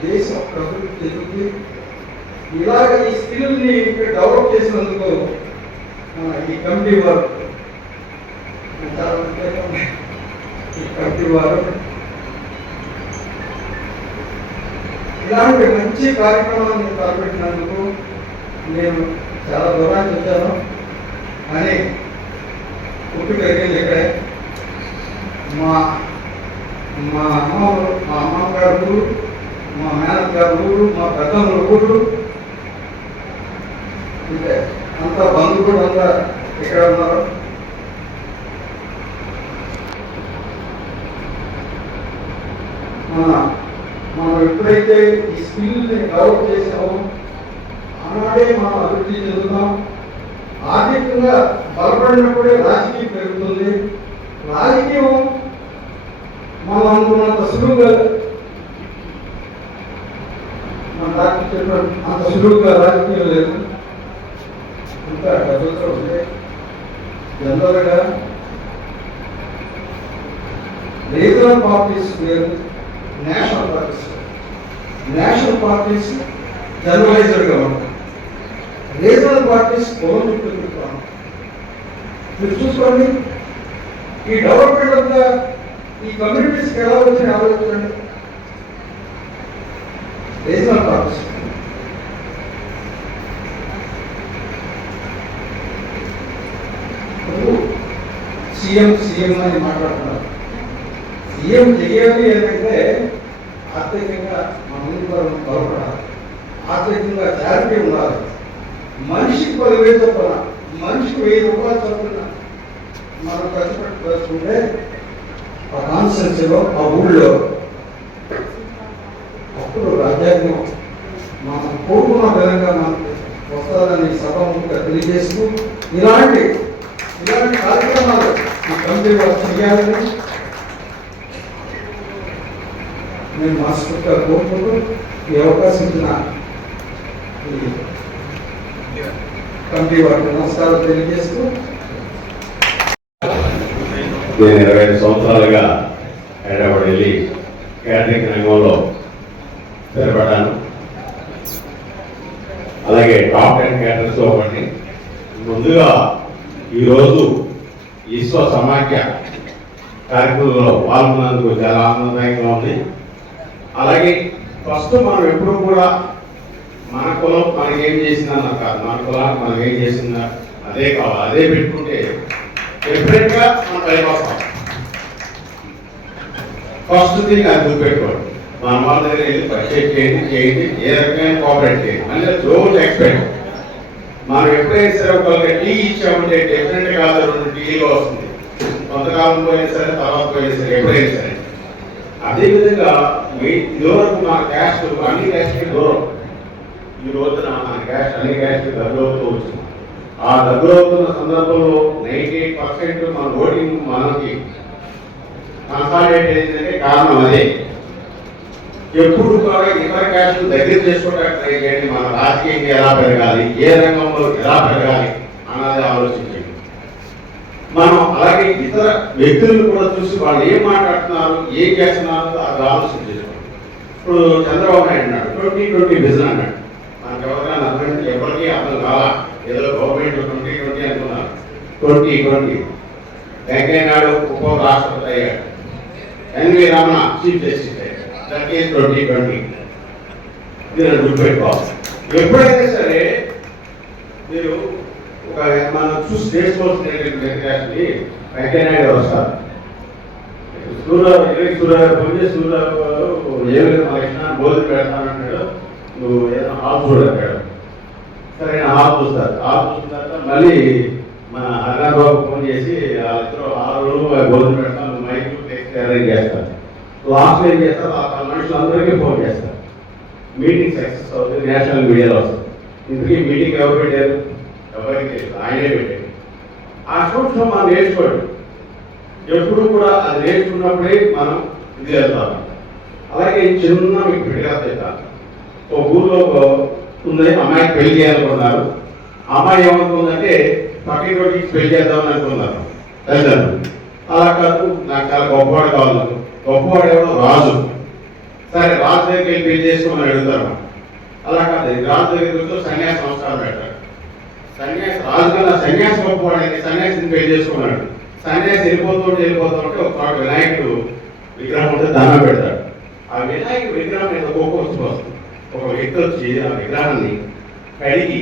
దేశం ప్రకృతి పెరుగుతుంది. ఇలాగ ఈ స్కిల్ని డెవలప్ చేసినందుకు ఈ కమిటీ వారు ఇలాంటి మంచి కార్యక్రమాన్ని తలపెట్టినందుకు నేను చాలా దూరాన్ని వచ్చాను. కానీ పుట్టి పెరిగింది ఇక్కడే. మా అమ్మగారు మా మేనత్ గారు ఊరు, మా పెద్దమ్మ ఊరు, అంటే అంతా బంధువులు అంతా ఇక్కడ ఉన్నారు. మనం ఎప్పుడైతే ఈ స్కిల్ని డెవలప్ చేసామో ఆనాడే మనం అభివృద్ధి చెందుతాం. ఆర్థికంగా బలపడినప్పుడే రాజకీయం పెరుగుతుంది. రాజకీయం మనం అనుకున్నంత సులువుగా, మన డాక్టర్ చెప్పినట్టు అంత సులువుగా రాజకీయం లేదు. ఇంకా డబ్బులతో ఉంటే జనరల్గా రీజనల్ పార్టీస్ వేరు, నేషనల్ పార్టీస్. నేషనల్ పార్టీస్ జనరలైజ్డ్గా ఉంటాయి, రీజనల్ పార్టీస్ గవర్నమెంట్. మీరు చూసుకోండి, ఈ డెవలప్మెంట్ అంతా ఈ కమ్యూనిటీస్కి ఎలా వచ్చి ఆలోచించండి. రీజనల్ పార్టీస్ సీఎం అని మాట్లాడుతున్నారు. సీఎం చేయాలి ఏంటంటే ఆర్థికంగా మన ముందు బలపడాలి, ఆర్థికంగా చారిటీ ఉండాలి. మనిషికి 10,000 చొప్పున, మనిషికి 1000 రూపాయలు చొప్పున మనం ఖర్చు పెట్టుకుంటే ఆ కాన్స్టిట్యూన్సీలో, ఆ ఊళ్ళో అప్పుడు రాజ్యాంగం మనం కోరుకున్న విధంగా మనకు వస్తుందని సభముఖంగా తెలియజేస్తూ ఇలాంటి కార్యక్రమాలు ఈ కమిటీ వారు చేయాలని నేను మనస్ఫూర్తిగా కోరుకుంటూ ఈ అవకాశం ఇచ్చిన ఈ కమిటీ వారికి నమస్కారం తెలియజేస్తూ, నేను 25 సంవత్సరాలుగా హైదరాబాద్ వెళ్ళి క్యాటరింగ్ రంగంలో స్థిరపడ్డాను. అలాగే టాప్ 10 క్యాటరర్స్లో ఒకటి. ముందుగా ఈరోజు విశ్వ సమాఖ్య కార్యక్రమంలో పాల్గొన్నందుకు చాలా ఆనందదాయకంగా ఉంది. అలాగే ఫస్ట్ మనం ఎప్పుడు కూడా మన కులం మనకి ఏం చేసిందా కాదు, మన కులానికి మనం ఏం చేసిందా అదే కావాలి, అదే పెట్టుకుంటే డెఫినెట్గా మనం పైకొస్తాం. ఫస్ట్ థింగ్ అది గుర్తుపెట్టుకోండి. మన వాళ్ళ దగ్గర వెళ్ళి పర్చేజ్ చేయండి, ఏ రకమైన కోఆపరేట్ చేయండి. అంటే డోంట్ ఎక్స్పెక్ట్. మనం ఎప్పుడైనా సరే ఒకరికి టీ ఇచ్చామంటే డెఫినెట్గా 2 టీలు వస్తుంది. కొంతకాలం పోయినా సరే, తర్వాత పోయినా సరే, ఎప్పుడైనా సరే. అదేవిధంగా ఇదివరకు మన క్యాస్ట్ అన్ని క్యాస్ట్కి దూరం. ఈ రోజున మన క్యాస్ట్ అన్ని క్యాస్ట్కి దగ్గరవుతూ వచ్చింది. ఆ దగ్గరవుతున్న సందర్భంలో 98% మన ఓటింగ్ మనకి కన్సాలిడేట్ అయిందంటే కారణం అదే. ఎప్పుడు కూడా ఇతర క్యాస్ట్ దగ్గర చేసుకోవడానికి ట్రై చేయండి. మన రాజకీయంగా ఎలా పెరగాలి, ఏ రంగంలో ఎలా పెరగాలి అన్నది ఆలోచించండి. మనం అలాగే ఇతర వ్యక్తులను కూడా చూసి వాళ్ళు ఏం మాట్లాడుతున్నారు, ఏం చేస్తున్నారు అది ఆలోచన చేసుకోండి. ఇప్పుడు చంద్రబాబు నాయుడు అన్నాడు 2020 విజన్ అన్నాడు. మనకు ఎవరికైనా అర్థం, ఎవరికి అర్థం కాలా. ఏదో గవర్నమెంట్ 2020 అనుకున్నారు. 2020 వెంకయ్య నాయుడు ఉప రాష్ట్రపతి అయ్యాడు. ఎన్వి రమణ చీఫ్ జస్టిస్ అయ్యాడు. That is 2020. మీరు గుర్తుపెట్టుకోవాలి. ఎప్పుడైతే సరే మీరు ఒక మనం చూసి నేర్చుకోవాల్సిన వెంకయ్య నాయుడు వస్తారు. సూర్యగారు పోయి సూర్యరావు గారు ఏ విధంగా మన ఇష్టం భోజనం పెడతానంటాడు. నువ్వు ఏదైనా హాల్ చూడలేడు. సరే హాల్ చూస్తారు. హాల్ చూసిన తర్వాత మళ్ళీ మన హరినాథ్ బాబు ఫోన్ చేసి వాళ్ళిద్దరు 6 రోజులు భోజనం పెడతాను, మైక్ టెక్స్ట్ అరేంజ్ చేస్తారు. లాస్ట్ ఏం చేస్తారు, ఆ మనుషులందరికీ ఫోన్ చేస్తారు. మీటింగ్ సక్సెస్ అవుతుంది, నేషనల్ మీడియాలో వస్తుంది. ఇందుకే మీటింగ్ ఎవరు పెట్టారు, ఎవరికి తెలియదు, ఆయనే పెట్టారు. ఆ సూక్ష్మం మనం నేర్చుకోండి. ఎప్పుడు కూడా అది నేర్చుకున్నప్పుడే మనం ఇది వెళ్తాం. అలాగే చిన్న మీకు బిడ్డగా చెప్తాను. ఒక ఊళ్ళో ఉంది, అమ్మాయికి పెళ్లి చేయాలనుకున్నారు. అమ్మాయి ఏమనుకుందంటే పక్కింటికి పెళ్లి చేద్దామని అనుకున్నారు తల్లిదండ్రులు. అలా కాదు, నాకు చాలా గొప్పవాడు కావాలి. గొప్పవాడు ఎవరో రాజు. సరే రాజు దగ్గరికి వెళ్ళి పెళ్లి చేసుకోమని అడుగుతారు. అలా కాదు, రాజు దగ్గరికి వచ్చి సన్యాసి సంస్కారం పెడతారు. సన్యాసి రాజు కన్నా సన్యాసి గొప్పవాడైతే సన్యాసిని పెళ్లి చేసుకున్నాడు. సన్యాసి వెళ్ళిపోతుంటే ఒక చోట వినాయకుడు విగ్రహం ఉంటే దండం పెడతాడు. ఆ వినాయకుడు విగ్రహం మీద కోపం వస్తుంది. ఒక వ్యక్తి వచ్చి ఆ విగ్రహాన్ని కడిగి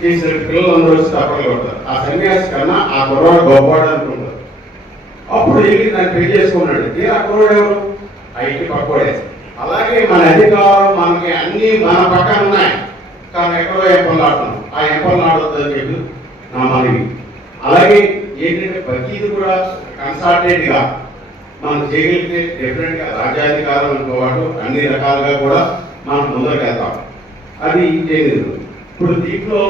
చేసిన పిల్లలందరూ వచ్చి తప్పలు కొడతారు. ఆ సన్యాసి కన్నా ఆ కుర్రాడు గొప్పవాడు అనుకుంటారు. అప్పుడు వెళ్ళి దాన్ని పెళ్లి చేసుకున్నాడు. ఆ కుర్రాడు ఎవరు? ఆ ఇంటి పక్కవాడే. ఆ అలాగే మన అధికారం మనకి అన్ని మన పక్కన ఉన్నాయి, కానీ ఎక్కడో ఎంపలు ఆడుతున్నాం. ఆ ఎంపలు ఆడొద్దని చెప్పి నా మనవి. అలాగే ఏంటంటే ప్రతిది కూడా కన్సల్టెంట్ గా మనం చేయగలిగితే డెఫినెట్ గా రాజ్యాధికారంతో పాటు అన్ని రకాలుగా కూడా మనం ముందరికి వెళ్తాం. అది చేయలేదు. ఇప్పుడు దీంట్లో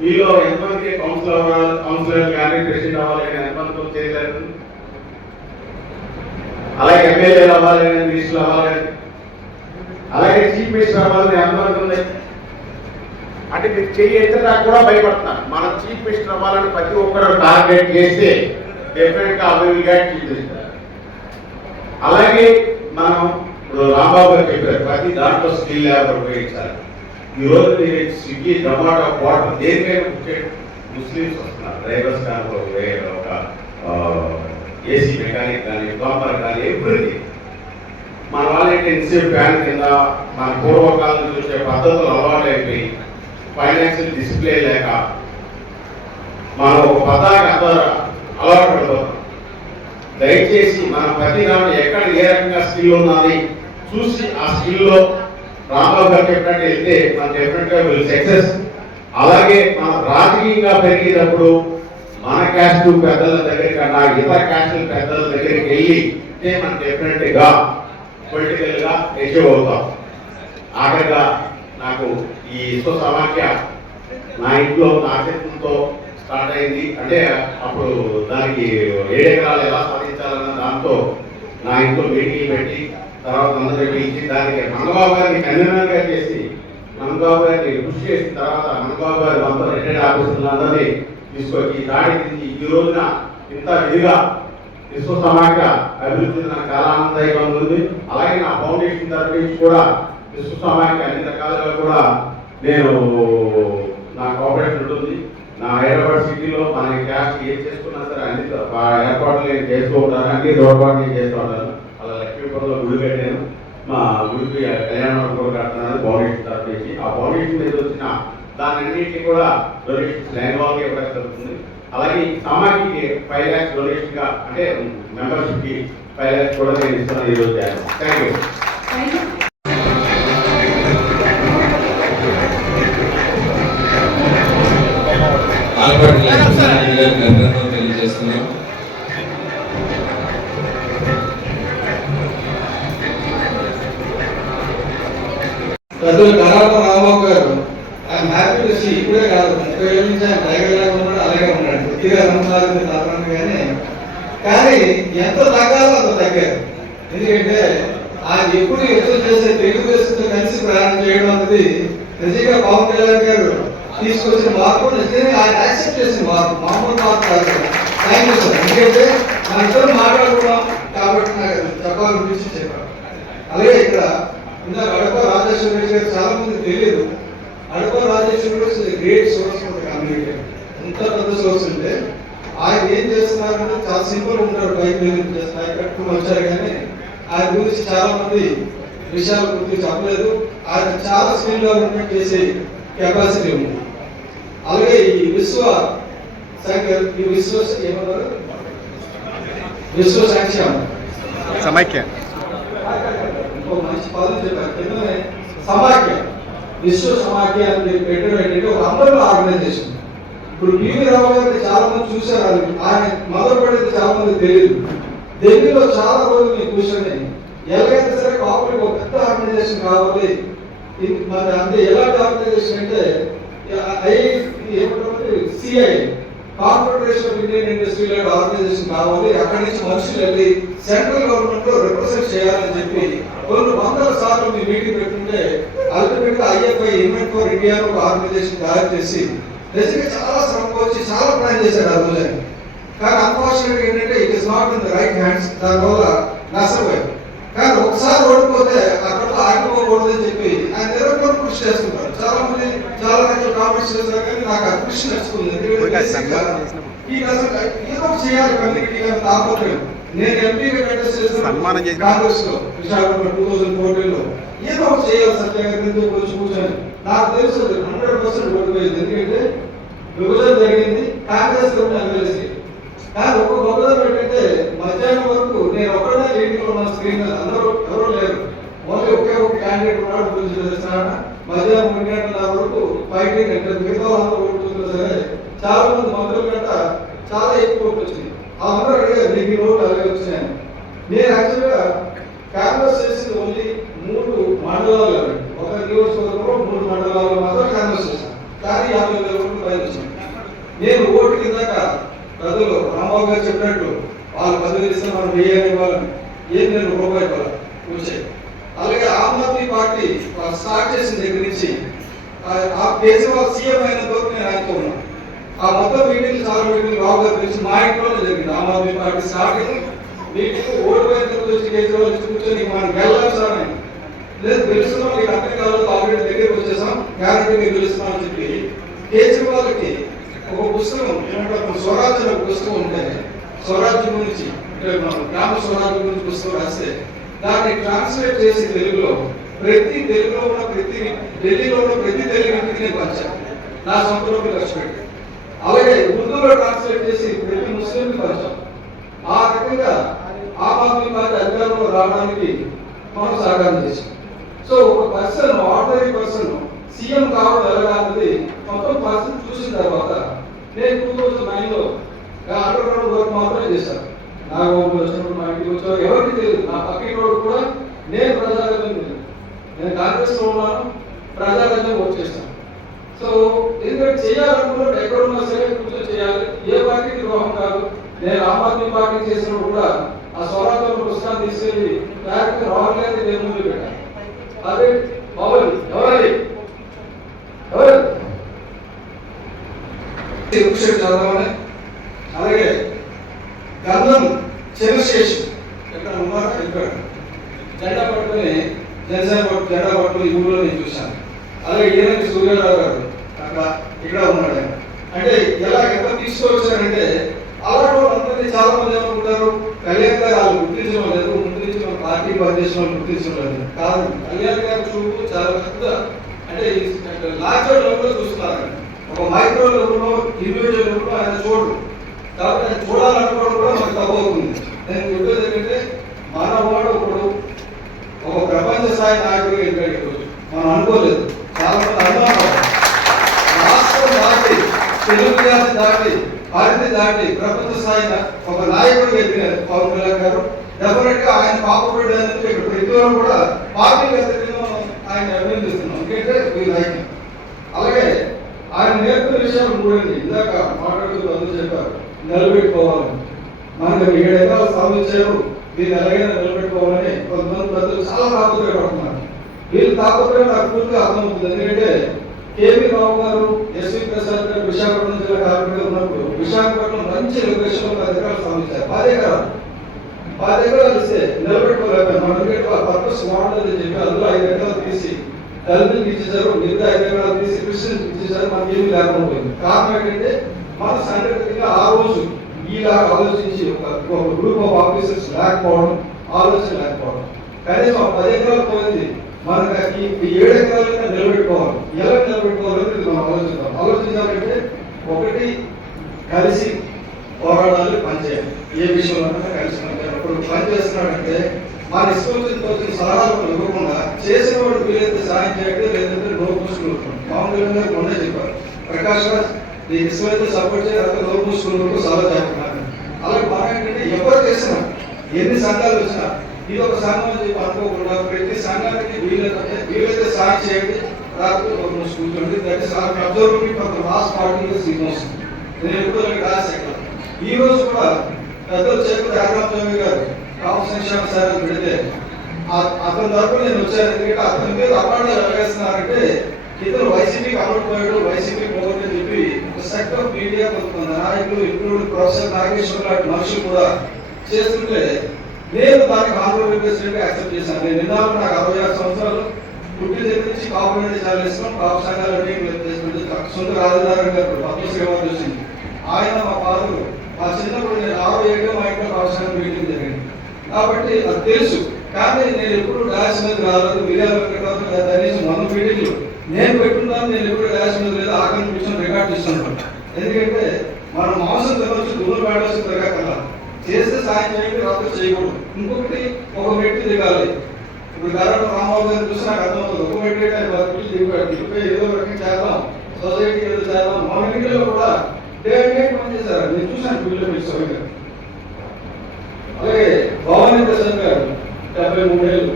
మీలో ఎంతమందికి కౌన్సిలర్ కానీ ప్రెసిడెంట్ అవ్వాలి కానీ ఎంతమందితో చేయలేదు, అలాగే ఎమ్మెల్యేలు అవ్వాలి కానీ మినిస్టర్లు అవ్వాలి కానీ, అలాగే చీఫ్ మినిస్టర్ అవ్వాలని ఎంతమంది ఉంది. అంటే మీరు చెయ్యి ఎత్తినా కూడా భయపడుతున్నారు. మనం చీఫ్ మినిస్టర్ అవ్వాలని ప్రతి ఒక్కరు టార్గెట్ చేస్తే డెఫినెట్ గా అభివృద్ధిగా చీఫ్ మినిస్టర్. అలాగే మనం ఇప్పుడు రాంబాబు గారు చెప్పారు ప్రతి దాంట్లో స్కిల్ లేబర్ ఉపయోగించాలి. ఈ రోజు మీరు స్విగ్గీ జొమాటో వాటర్ దేనికైనా ముస్లిమ్స్ వస్తున్నారు. డ్రైవర్స్ కానీ ఒక ఏసీ మెకానిక్ కానీ ప్లంబర్ కానీ ఎవ్రీథింగ్. మన వాళ్ళకి ఇన్స్టిట్యూట్ ఫ్యాన్ కింద మన పూర్వకాలం నుంచి వచ్చే పద్ధతులు అలవాటు అయిపోయి ఫైనాన్షియల్ డిస్ప్లే లేక మనం ఒక పదానికి అందరూ అలవాటు పడిపోతాం. దయచేసి మన ప్రతి దాంట్లో ఎక్కడ ఏ రకంగా స్కిల్ ఉన్నది చూసి ఆ స్కిల్లో రాంబాబు గారు చెప్పినట్టు వెళ్తే మనం డెఫినెట్ గా విల్ సక్సెస్. అలాగే మనం రాజకీయంగా పెరిగేటప్పుడు మన క్యాస్ట్ పెద్దల దగ్గర కన్నా ఇతర క్యాస్టుల పెద్దల దగ్గరికి వెళ్ళి మనం డెఫినెట్ గా పొలిటికల్ గా అచీవ్ అవుతాం. ఆఖరిగా నాకు ఈ విశ్వ సమాఖ్య నా ఇంట్లో నా చేతులతో స్టార్ట్ అయింది. అంటే అప్పుడు దానికి 7 ఎకరాలు ఎలా సాధించాలన్న దాంతో నా ఇంట్లో మీటింగ్ పెట్టి తర్వాత అందరూ పిలిచి దానికి మంగబాబు గారిని కన్వీనర్ గా చేసి మంగబాబు గారిని కృషి చేసిన తర్వాత మంగబాబు గారి మొత్తం రిటైర్డ్ ఆఫీసర్లందరినీ తీసుకొచ్చి దాడికి ఈ రోజున ఇంత విధిగా విశ్వ సమాఖ్య అభివృద్ధి నాకు చాలా ఆనందదాయకంగా ఉంది. అలాగే నా ఫౌండేషన్ తరఫు నుంచి కూడా విశ్వ సమాఖ్య అన్ని రకాలుగా కూడా నేను నా కోఆపరేషన్ ఉంటుంది. నా హైదరాబాద్ సిటీలో మన క్యాస్ట్ ఏం చేసుకున్నా సరే అన్ని ఏర్పాట్లు నేను చేస్తూ ఉంటాను, అన్ని తోడ్పాటు నేను చేస్తూ ఉంటాను. అలా లక్ష్మీపురంలో గుడి కట్టాను, మా గుడికి కళ్యాణం కూడా కడుతున్నాను ఫౌండేషన్ తరఫు నుంచి. ఆ ఫౌండేషన్ మీద వచ్చిన దాని అన్నింటినీ కూడా డొనేషన్స్ లైన్ వాళ్ళకి ఇవ్వడం జరుగుతుంది. అలాగే సమాఖ్యకి 5 lakhs డొనేషన్ గా అంటే మెంబర్షిప్ కి 5 lakhs కూడా నేను ఇస్తున్నాను ఈరోజు. Thank you. తెలియజేస్తున్నాం. పెద్దలు కరాల రాంబాబు గారు ఆయన హ్యాపీ టు సీ. ఇప్పుడే కాదు 30 ఏళ్ళ నుంచి ఆయన టైగర్ లాగా ఉన్నాడు, అలాగే ఉన్నాడు. కొద్దిగా రంగులాగా తప్పనగానే కానీ ఎంత తగ్గాలో అంత తగ్గారు. ఎందుకంటే ఆయన ఎప్పుడు యుద్ధం చేసే తెలుగుదేశంతో కలిసి ప్రయాణం చేయడం అనేది నిజంగా పవన్ కళ్యాణ్ గారు తీసుకొచ్చిన మార్పు, నిజంగా ఆయన యాక్సెప్ట్ చేసిన మార్పు, మామూలు మార్పు కాదు. Thank you sir. ఎందుకంటే మన ఇద్దరు మాట్లాడుకున్నాం కాబట్టి నాకు చెప్పాలనిపించి చెప్పాను. అలాగే ఇక్కడ ఇందాక అడప రాజేశ్వర రెడ్డి గారు చాలా మంది తెలియదు. Adapa Rajeshwara Reddy great source for the community. ఎంత పెద్ద సోర్స్ అంటే ఆయన ఏం చేస్తున్నారంటే చాలా సింపుల్ ఉంటారు. బైక్ చేస్తారు కట్టుకుని వచ్చారు కానీ ఆయన గురించి చాలా మంది విషయాల గురించి చెప్పలేదు. ఆయన చాలా స్కిల్ డెవలప్మెంట్ చేసే కెపాసిటీ ఉంది. అలాగే ఈ విశ్వ సంఖ్య ఏమన్నారు విశ్వ సంక్షేమ సమైక్య ఇంకో మంచి పదం చెప్పారు కిందనే సమాఖ్య. విశ్వ సమాఖ్య అని మీరు పెట్టడం ఏంటంటే ఒక అంబర్లా ఆర్గనైజేషన్. ఇప్పుడు పివి రావు గారిని చాలా మంది చూశారు, ఆయన మొదలు పడేది చాలా మంది తెలియదు. ఢిల్లీలో చాలా రోజులు మీరు కూర్చొని ఎలాగైనా సరే కాపరేటివ్ ఒక పెద్ద ఆర్గనైజేషన్ కావాలి. మరి అంటే ఎలాంటి ఆర్గనైజేషన్ అంటే CI confederation of Indian industry లాంటి ఆర్గనైజేషన్ కావాలి. అక్కడి నుంచి మనుషులు వెళ్ళి సెంట్రల్ గవర్నమెంట్ లో రిప్రజెంట్ చేయాలని చెప్పి కొన్ని వందల సార్లు మీ మీటింగ్ పెట్టుకుంటే అల్టిమేట్ గా IFI ఇన్వెంట్ ఫర్ ఇండియా ఒక ఆర్గనైజేషన్ తయారు చేసి నిజంగా చాలా శ్రమ వచ్చి చాలా ప్లాన్ చేశాడు ఆ రోజు. కానీ అన్ఫార్చునేట్ ఏంటంటే it is not in the right hands. దానివల్ల నష్టపోయారు. కానీ ఒకసారి ఓడిపోతే అక్కడ ఆగిపోకూడదని చెప్పి ఆయన నిరంతరం కృషి చేస్తున్నారు. చాలా మంది చాలా రకాల కామెంట్స్ చేస్తారు కానీ నాకు ఆ కృషి నచ్చుతుంది. ఏదో చేయాలి కమ్యూనిటీ కానీ తాపత్రయం. నేను ఎంపీగా కంటెస్ట్ చేస్తున్నాను కాంగ్రెస్ లో విశాఖపట్నం 2014 లో. ఏదో ఒకటి చేయాలి సత్యాగ్రహంతో కూర్చొని. నాకు తెలుసు 100% ఓడిపోయింది. ఎందుకంటే విభజన జరిగింది, కాంగ్రెస్ ఎమ్మెల్యేసీ. కానీ ఒక గొప్పదనం ఏంటంటే మధ్యాహ్నం వరకు నేను ఒకటే ఇంటిలో ఉన్న స్క్రీన్ మీద అందరూ ఎవరు లేరు. ఓన్లీ ఒకే ఒక క్యాండిడేట్ ఉన్నాడు గురించి తెలుస్తున్నాడు. మధ్యాహ్నం 3 గంటల వరకు ఫైటింగ్ అంటే మిగతా వాళ్ళందరూ ఓట్లు సరే చాలా మంది మంత్రుల కంట చాలా ఎక్కువ ఓట్లు వచ్చింది. అందరూ అడిగారు మీకు ఈ ఓట్లు అలాగే వచ్చినాయని. నేను యాక్చువల్గా కాంగ్రెస్ చేసింది ఓన్లీ 3 మండలాలు, ఒక నియోజకవర్గంలో 3 మండలాల్లో మాత్రం కాంగ్రెస్ చేశాను. కానీ 50,000 ఓట్లు పైన వచ్చింది. నేను ఓటు కిందాక ప్రజలు రాంబాబు గారు చెప్పినట్టు వాళ్ళు 10,000 ఇస్తే మనం వేయాలి వాళ్ళని ఏం నేను రూపాయి వచ్చాయి. అలాగే ఆమ్ ఆద్మీ పార్టీ స్టార్ట్ చేసిన దగ్గర నుంచి ఆ కేజ్రీవాల్ సీఎం అయినంత వరకు నేను ఆయనతో ఉన్నాను. ఆ మొత్తం మీటింగ్లు చాలా మీటింగ్లు బాబు గారు తెలిసి మా ఇంట్లోనే జరిగింది. Aam Aadmi party starting meeting ఓడిపోయిన తర్వాత వచ్చి కేజ్రీవాల్ కూర్చొని మనం గెలవాలి సార్ అని లేదు తెలుస్తున్నాం, మీకు అర్థం కాలేదు, ఆల్రెడీ దగ్గరికి వచ్చేసాం, గ్యారంటీ మీకు తెలుస్తున్నాం అని చెప్పి కేజ్రీవాల్కి ఒక పుస్తకం ఏమంటారు స్వరాజ్ అనే పుస్తకం ఉంటే స్వరాజ్యం గురించి గ్రామ స్వరాజ్యం గురించి పుస్తకం రాస్తే దాన్ని ట్రాన్స్లేట్ చేసి తెలుగులో ప్రతి ఢిల్లీలో ఉన్న ప్రతి తెలుగు ఇంటికి నేను పంచాను నా సొంత రూపాయలు ఖర్చు పెట్టి. అలాగే ఉర్దూలో ట్రాన్స్లేట్ చేసి ప్రతి ముస్లింకి పంచాం. ఆ రకంగా ఆమ్ ఆద్మీ పార్టీ అధికారంలో రావడానికి మనం సాకారం చేసాం. సో ఒక పర్సన్ ఆర్డినరీ పర్సన్ సీఎం కావడం ఎలాగన్నది మొత్తం పర్సన్ చూసిన తర్వాత నేను 2009లో అండర్ గ్రౌండ్ వర్క్ మాత్రమే చేశాను. నా ఊళ్ళో వచ్చినప్పుడు మా ఇంటికి వచ్చారు ఎవరికి తెలియదు. నా పక్కన రోడ్డు కూడా నేను ప్రజారాజ్యం తెలియదు, నేను కాంగ్రెస్లో ఉన్నాను, ప్రజారాజ్యం ఓట్ చేస్తాను. సో ఎందుకంటే చేయాలనుకున్నప్పుడు ఎక్కడున్నా సరే కూర్చొని చేయాలి, ఏ పార్టీకి ద్రోహం కాదు. నేను ఆమ్ ఆద్మీ పార్టీ చేసినప్పుడు కూడా ఆ స్వరాజ్యం పుస్తకాన్ని తీసుకెళ్ళి డైరెక్ట్ రాహుల్ గాంధీ నేను ముందు పెట్టాను. అదే బాబు ఎవరది చదవని. అలాగే గంధం చంద్రశేష్ ఎక్కడ ఉన్నారా చెప్పాడు, జెండా పట్టుకుని జనసేన జెండా పట్టుకుని ఈ ఊళ్ళో నేను చూశాను. అలాగే ఈయనకి సూర్యారావు గారు అక్కడ ఇక్కడ ఉన్నాడు. ఆయన అంటే ఎలా ఎంత తీసుకొచ్చారంటే అలాంటి వాళ్ళందరినీ చాలా మంది ఏమనుకుంటారు కళ్యాణ్ గారు వాళ్ళు గుర్తించడం లేదు, ముందు నుంచి మన పార్టీ పనిచేసిన వాళ్ళు గుర్తించడం లేదు. కాదు, కళ్యాణ్ గారి చూపు చాలా పెద్ద అంటే లార్జర్ లెవెల్లో చూస్తున్నారు. ఒక మైక్రో లెవెల్లో ఇండివిజువల్ లెవెల్లో ఆయన చూడు, కాబట్టి ఆయన చూడాలనుకోవడం కూడా మనకు తప్పవుతుంది. నేను చెప్పేది ఏంటంటే మన వాడు ఒకడు ఒక ప్రపంచ స్థాయి నాయకుడు ఎదుగాడు ఈరోజు. మనం అనుకోలేదు, చాలా మంది అనుమానం రాష్ట్రం దాటి తెలుగు జాతి దాటి భారతి దాటి ప్రపంచ స్థాయి ఒక నాయకుడు ఎదిగారు పవన్ కళ్యాణ్ గారు. డెఫినెట్ గా ఆయన పాపపడడానికి ఇక్కడ ప్రతి ఒక్కరు కూడా పార్టీ ఆయన అభినందిస్తున్నాం, ఎందుకంటే నాయకులు. అలాగే ఆయన నేర్పిన విషయాలు మూడండి, ఇందాక మాట్లాడుతూ అందరూ చెప్పారు నిలబెట్టుకోవాలని. మనకు 7 ఎకరాలు సాగు ఇచ్చారు, దీన్ని ఎలాగైనా నిలబెట్టుకోవాలని కొంతమంది ప్రజలు చాలా తాపత్రయపడుతున్నారు. వీళ్ళు తాపత్రయం నాకు పూర్తిగా అర్థమవుతుంది. ఎందుకంటే కేవీ రావు గారు, ఎస్వి ప్రసాద్ గారు విశాఖపట్నం జిల్లా కార్పొరేటర్ ఉన్నప్పుడు విశాఖపట్నం మంచి లొకేషన్ 10 ఎకరాలు సాగు ఇచ్చారు. 10 ఎకరాలు ఇస్తే నిలబెట్టుకోలేకపోయారు. మన దగ్గర పర్పస్ బాగుంటుందని చెప్పి అందులో 5 ఎకరాలు తీసి దళితులకు ఇచ్చేసారు, మిగతా 5 ఎకరాలు తీసి క్రిస్టియన్స్ ఇచ్చేసారు. మనకి ఏమీ లేకుండా పోయింది. కారణం ఏంటంటే మన సంఘటనగా ఆ రోజు ఈలాగా ఆలోచించి ఒక గ్రూప్ ఆఫ్ ఆఫీసర్స్ లేకపోవడం, ఆలోచన లేకపోవడం. కనీసం 10 ఎకరాలు పోయింది, మనకి ఈ 7 ఎకరాలైనా నిలబెట్టుకోవాలి. ఎలా నిలబెట్టుకోవాలని మనం ఆలోచించాలంటే ఒకటి కలిసి పోరాడాలి, పనిచేయాలి. ఏ విషయంలో కలిసి పనిచేయాలి. ఇప్పుడు పని చేస్తున్నాడంటే మన ఇష్టం సలహాలు ఇవ్వకుండా చేసిన వాడు వీలైతే సాయం చేయండి, లేదంటే నో పూసుకుని పవన్ కళ్యాణ్ గారు మొన్నే చెప్పారు, ప్రకాష్ రాజ్ నీకు ఇష్టమైతే సపోర్ట్ చేయాలి, నో పూసుకున్నప్పుడు సలహా చేస్తున్నారు. అలాగే మనం ఏంటంటే ఎవరు చేసినా ఎన్ని సంఘాలు వచ్చినా ఇది ఒక సంఘం అని చెప్పి అనుకోకుండా ప్రతి సంఘానికి వీలైతే సాయం చేయండి, రాత్రి కూర్చోండి. That is observing for the last 40 years signals. నేను ఎప్పుడు రాసి ఈ రోజు కూడా పెద్దలు చెప్పి రామరామస్వామి గారు కాపు సంక్షేమ సేవలు పెడితే అతని తరపు నేను వచ్చాను. ఎందుకంటే అతని మీద అపార్థాలు ఎలాగేస్తున్నారంటే ఇతను వైసీపీకి అమలుపోయాడు, వైసీపీ పోగొట్టని చెప్పి సెక్టర్ ఆఫ్ మీడియా కొంతమంది నాయకులు ఇంక్లూడ్ ప్రొఫెసర్ నాగేశ్వర్ లాంటి మనుషులు కూడా చేస్తుంటే నేను దానికి ఆంధ్రప్రదేశ్ ప్రెసిడెంట్ యాక్సెప్ట్ చేశాను. నేను నిన్నాళ్ళు నాకు 66 సంవత్సరాలు పుట్టి దగ్గర నుంచి కాపు అనేది చాలా ఇష్టం. కాపు సంఘాలన్నీ సొంత రాజధాని గారు పద్మశ్రీ అవార్డు వచ్చింది. ఆయన మా ఫాదరు మా చిన్నప్పుడు నేను 6 ఏళ్ళలో మా ఇంట్లో కాపు సంఘం మీటింగ్ జరిగింది కాబట్టి అది తెలుసు. కానీ నేను ఎప్పుడు డాష్ మీద రాలేదు, మీడియాలో కనీసం 100 మీటింగ్లు నేను పెట్టున్నాను. నేను ఎప్పుడు డాష్ మీద లేదు, ఆఖరి కూర్చొని రికార్డ్ చేస్తున్నాను. ఎందుకంటే మనం మాంసం తినవచ్చు, దుమ్ములు పెట్టవచ్చు, తిరగకల్లా చేస్తే సాయం చేయండి, రాత్రి చేయకూడదు. ఇంకొకటి ఒక మెట్టు దిగాలి. ఇప్పుడు కరోనా రామారావు గారిని చూసి నాకు అర్థమవుతుంది. ఒక మీటింగ్ దిగిపోయి ఏదో రకంగా చేద్దాం, సొసైటీ ఏదో చేద్దాం. మా మీటింగ్లో కూడా డే అండ్ నైట్ పని చేశారు. నేను చూశాను పిల్లలు మీ సభ్యులు. అలాగే భవానీ ప్రసాద్ గారు 73 ఏళ్ళు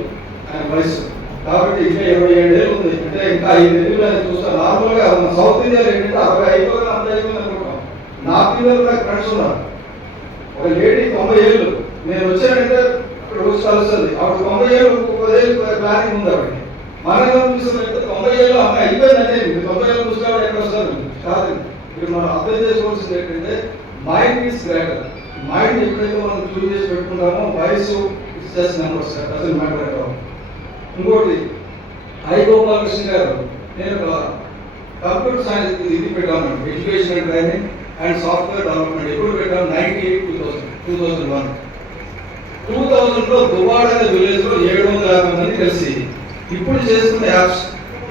ఆయన వయసు, కాబట్టి ఇంకా 27 ఏళ్ళు ఉంది. అంటే ఇంకా 5 ఏళ్ళు అని చూస్తాను. నార్మల్గా సౌత్ ఇండియాలో ఏంటంటే 60 అయిపోయిన 50 అయిపోయింది అనుకుంటాం. నార్త్ ఇండియాలో నాకు ఫ్రెండ్స్ ఉన్నారు. ఒక లేడీ 90 ఏళ్ళు, నేను వచ్చానంటే రోజు కలుస్తుంది. ఆవిడ 90 ఏళ్ళు 30 ఏళ్ళు ప్లానింగ్ ఉంది ఆవిడకి. మనగా చూసినట్టు 90 ఏళ్ళు అమ్మాయి అయిపోయిందంటే 90 ఏళ్ళు చూసుకోవడం ఎక్కడ వస్తారు కాదు. ఇప్పుడు మనం అర్థం చేసుకోవాల్సింది ఏంటంటే మైండ్ ఈస్ గ్రేటర్. మైండ్ ఎప్పుడైతే మనం చూజ్ చేసి పెట్టుకుంటామో వయసు it's just numbers, doesn't matter at all. ఇంకోటి ఐ గోపాలకృష్ణ గారు, నేను కంప్యూటర్ సైన్స్ ఇది పెట్టాను, education and training and software development. ఎప్పుడు పెట్టాము? 98-2001. 2000లో దువాడ అనే విలేజ్ లో 750 మంది కలిసి ఇప్పుడు చేస్తున్న యాప్స్,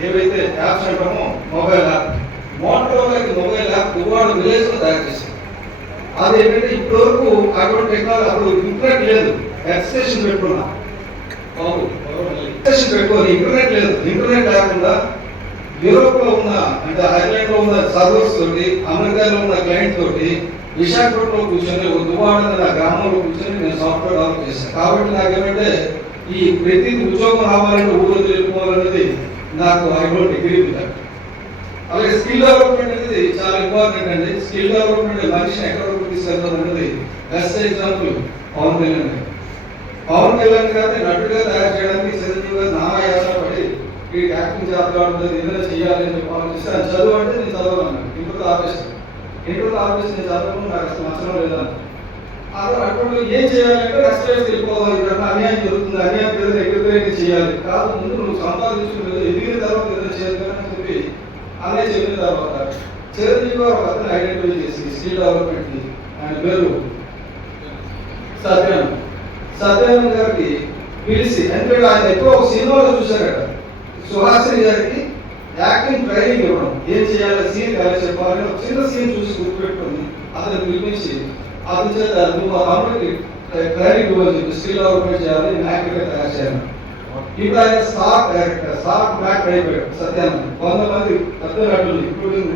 ఏవైతే యాప్స్ అంటామో మొబైల్ యాప్, మోటరోలాకి మొబైల్ యాప్ దువాడ విలేజ్ లో తయారు చేశారు. అది ఏంటంటే ఇప్పటి వరకు అటువంటి టెక్నాలజీ, అప్పుడు ఇంటర్నెట్ లేదు, ఎక్స్టేషన్ పెట్టుకున్నా పెట్టుకొని ఇంటర్నెట్ లేదు. ఇంటర్నెట్ లేకుండా యూరోప్ లో ఉన్న, అంటే ఐర్లాండ్ లో ఉన్న సర్వర్స్ తోటి, అమెరికాలో ఉన్న క్లయింట్ తోటి విశాఖపట్నంలో కూర్చొని దువాడ నా గ్రామంలో కూర్చొని నేను సాఫ్ట్వేర్ డెవలప్ చేశాను. కాబట్టి నాకేమంటే ఈ ప్రతి ఉద్యోగం రావాలంటే ఊళ్ళో తెలుపుకోవాలనేది నాకు ఐ డిగ్రీ ఉంది. అలాగే స్కిల్ డెవలప్మెంట్ అనేది చాలా ఇంపార్టెంట్ అండి. స్కిల్ డెవలప్మెంట్ మనిషిని ఎక్కడ వరకు తీసుకెళ్తాం అనేది బెస్ట్ ఎగ్జాంపుల్ పవన్ కళ్యాణ్ గారు. పవన్ కళ్యాణ్ గారిని నటుగా తయారు చేయడానికి చిరంజీవి గారు నామయాస పడి ఈ యాక్టింగ్ చేస్తాడు, ఏదైనా చేయాలి అని చెప్పి ఆలోచిస్తే ఆయన చదువు అంటే నేను చదవాలన్నాను. ఇంటర్ ఆపేసి నేను చదవడం నాకు అసలు నచ్చడం లేదా. అటువంటి ఏం చేయాలంటే రెస్టారెంట్స్ వెళ్ళిపోవాలి, ఇక్కడ అన్యాయం జరుగుతుంది, అన్యాయం ఏదైనా ఎగ్రిపేట్ చేయాలి కాదు, ముందు నువ్వు సంపాదించుకుని ఎదిగిన తర్వాత ఏదైనా చేయాలని చెప్పి అనే చెప్పిన తర్వాత చిరంజీవి గారు ఒక అతను ఐడెంటిఫై చేసి స్కిల్ డెవలప్మెంట్ ని, ఆయన పేరు సత్యానంద్ గారికి పిలిచి, ఎందుకంటే ఆయన ఎక్కువ ఒక సినిమాలో చూశారట, సుహాసిని గారికి యాక్టింగ్ ట్రైనింగ్ ఇవ్వడం, ఏం చేయాలి, సీన్ ఎలా చెప్పాలని ఒక చిన్న సీన్ చూసి గుర్తుపెట్టుకుని అతను పిలిపించి అతని చేత నువ్వు ఆ తమ్ముడికి ట్రైనింగ్ ఇవ్వని చెప్పి స్కిల్ డెవలప్మెంట్ చేయాలి, యాక్టివ్గా తయారు చేయాలి. ఇప్పుడు ఆయన స్టార్ డైరెక్టర్, స్టార్ యాక్టర్ అయిపోయాడు సత్యానంద్. 100 మంది పెద్ద నటులు ఇంక్లూడింగ్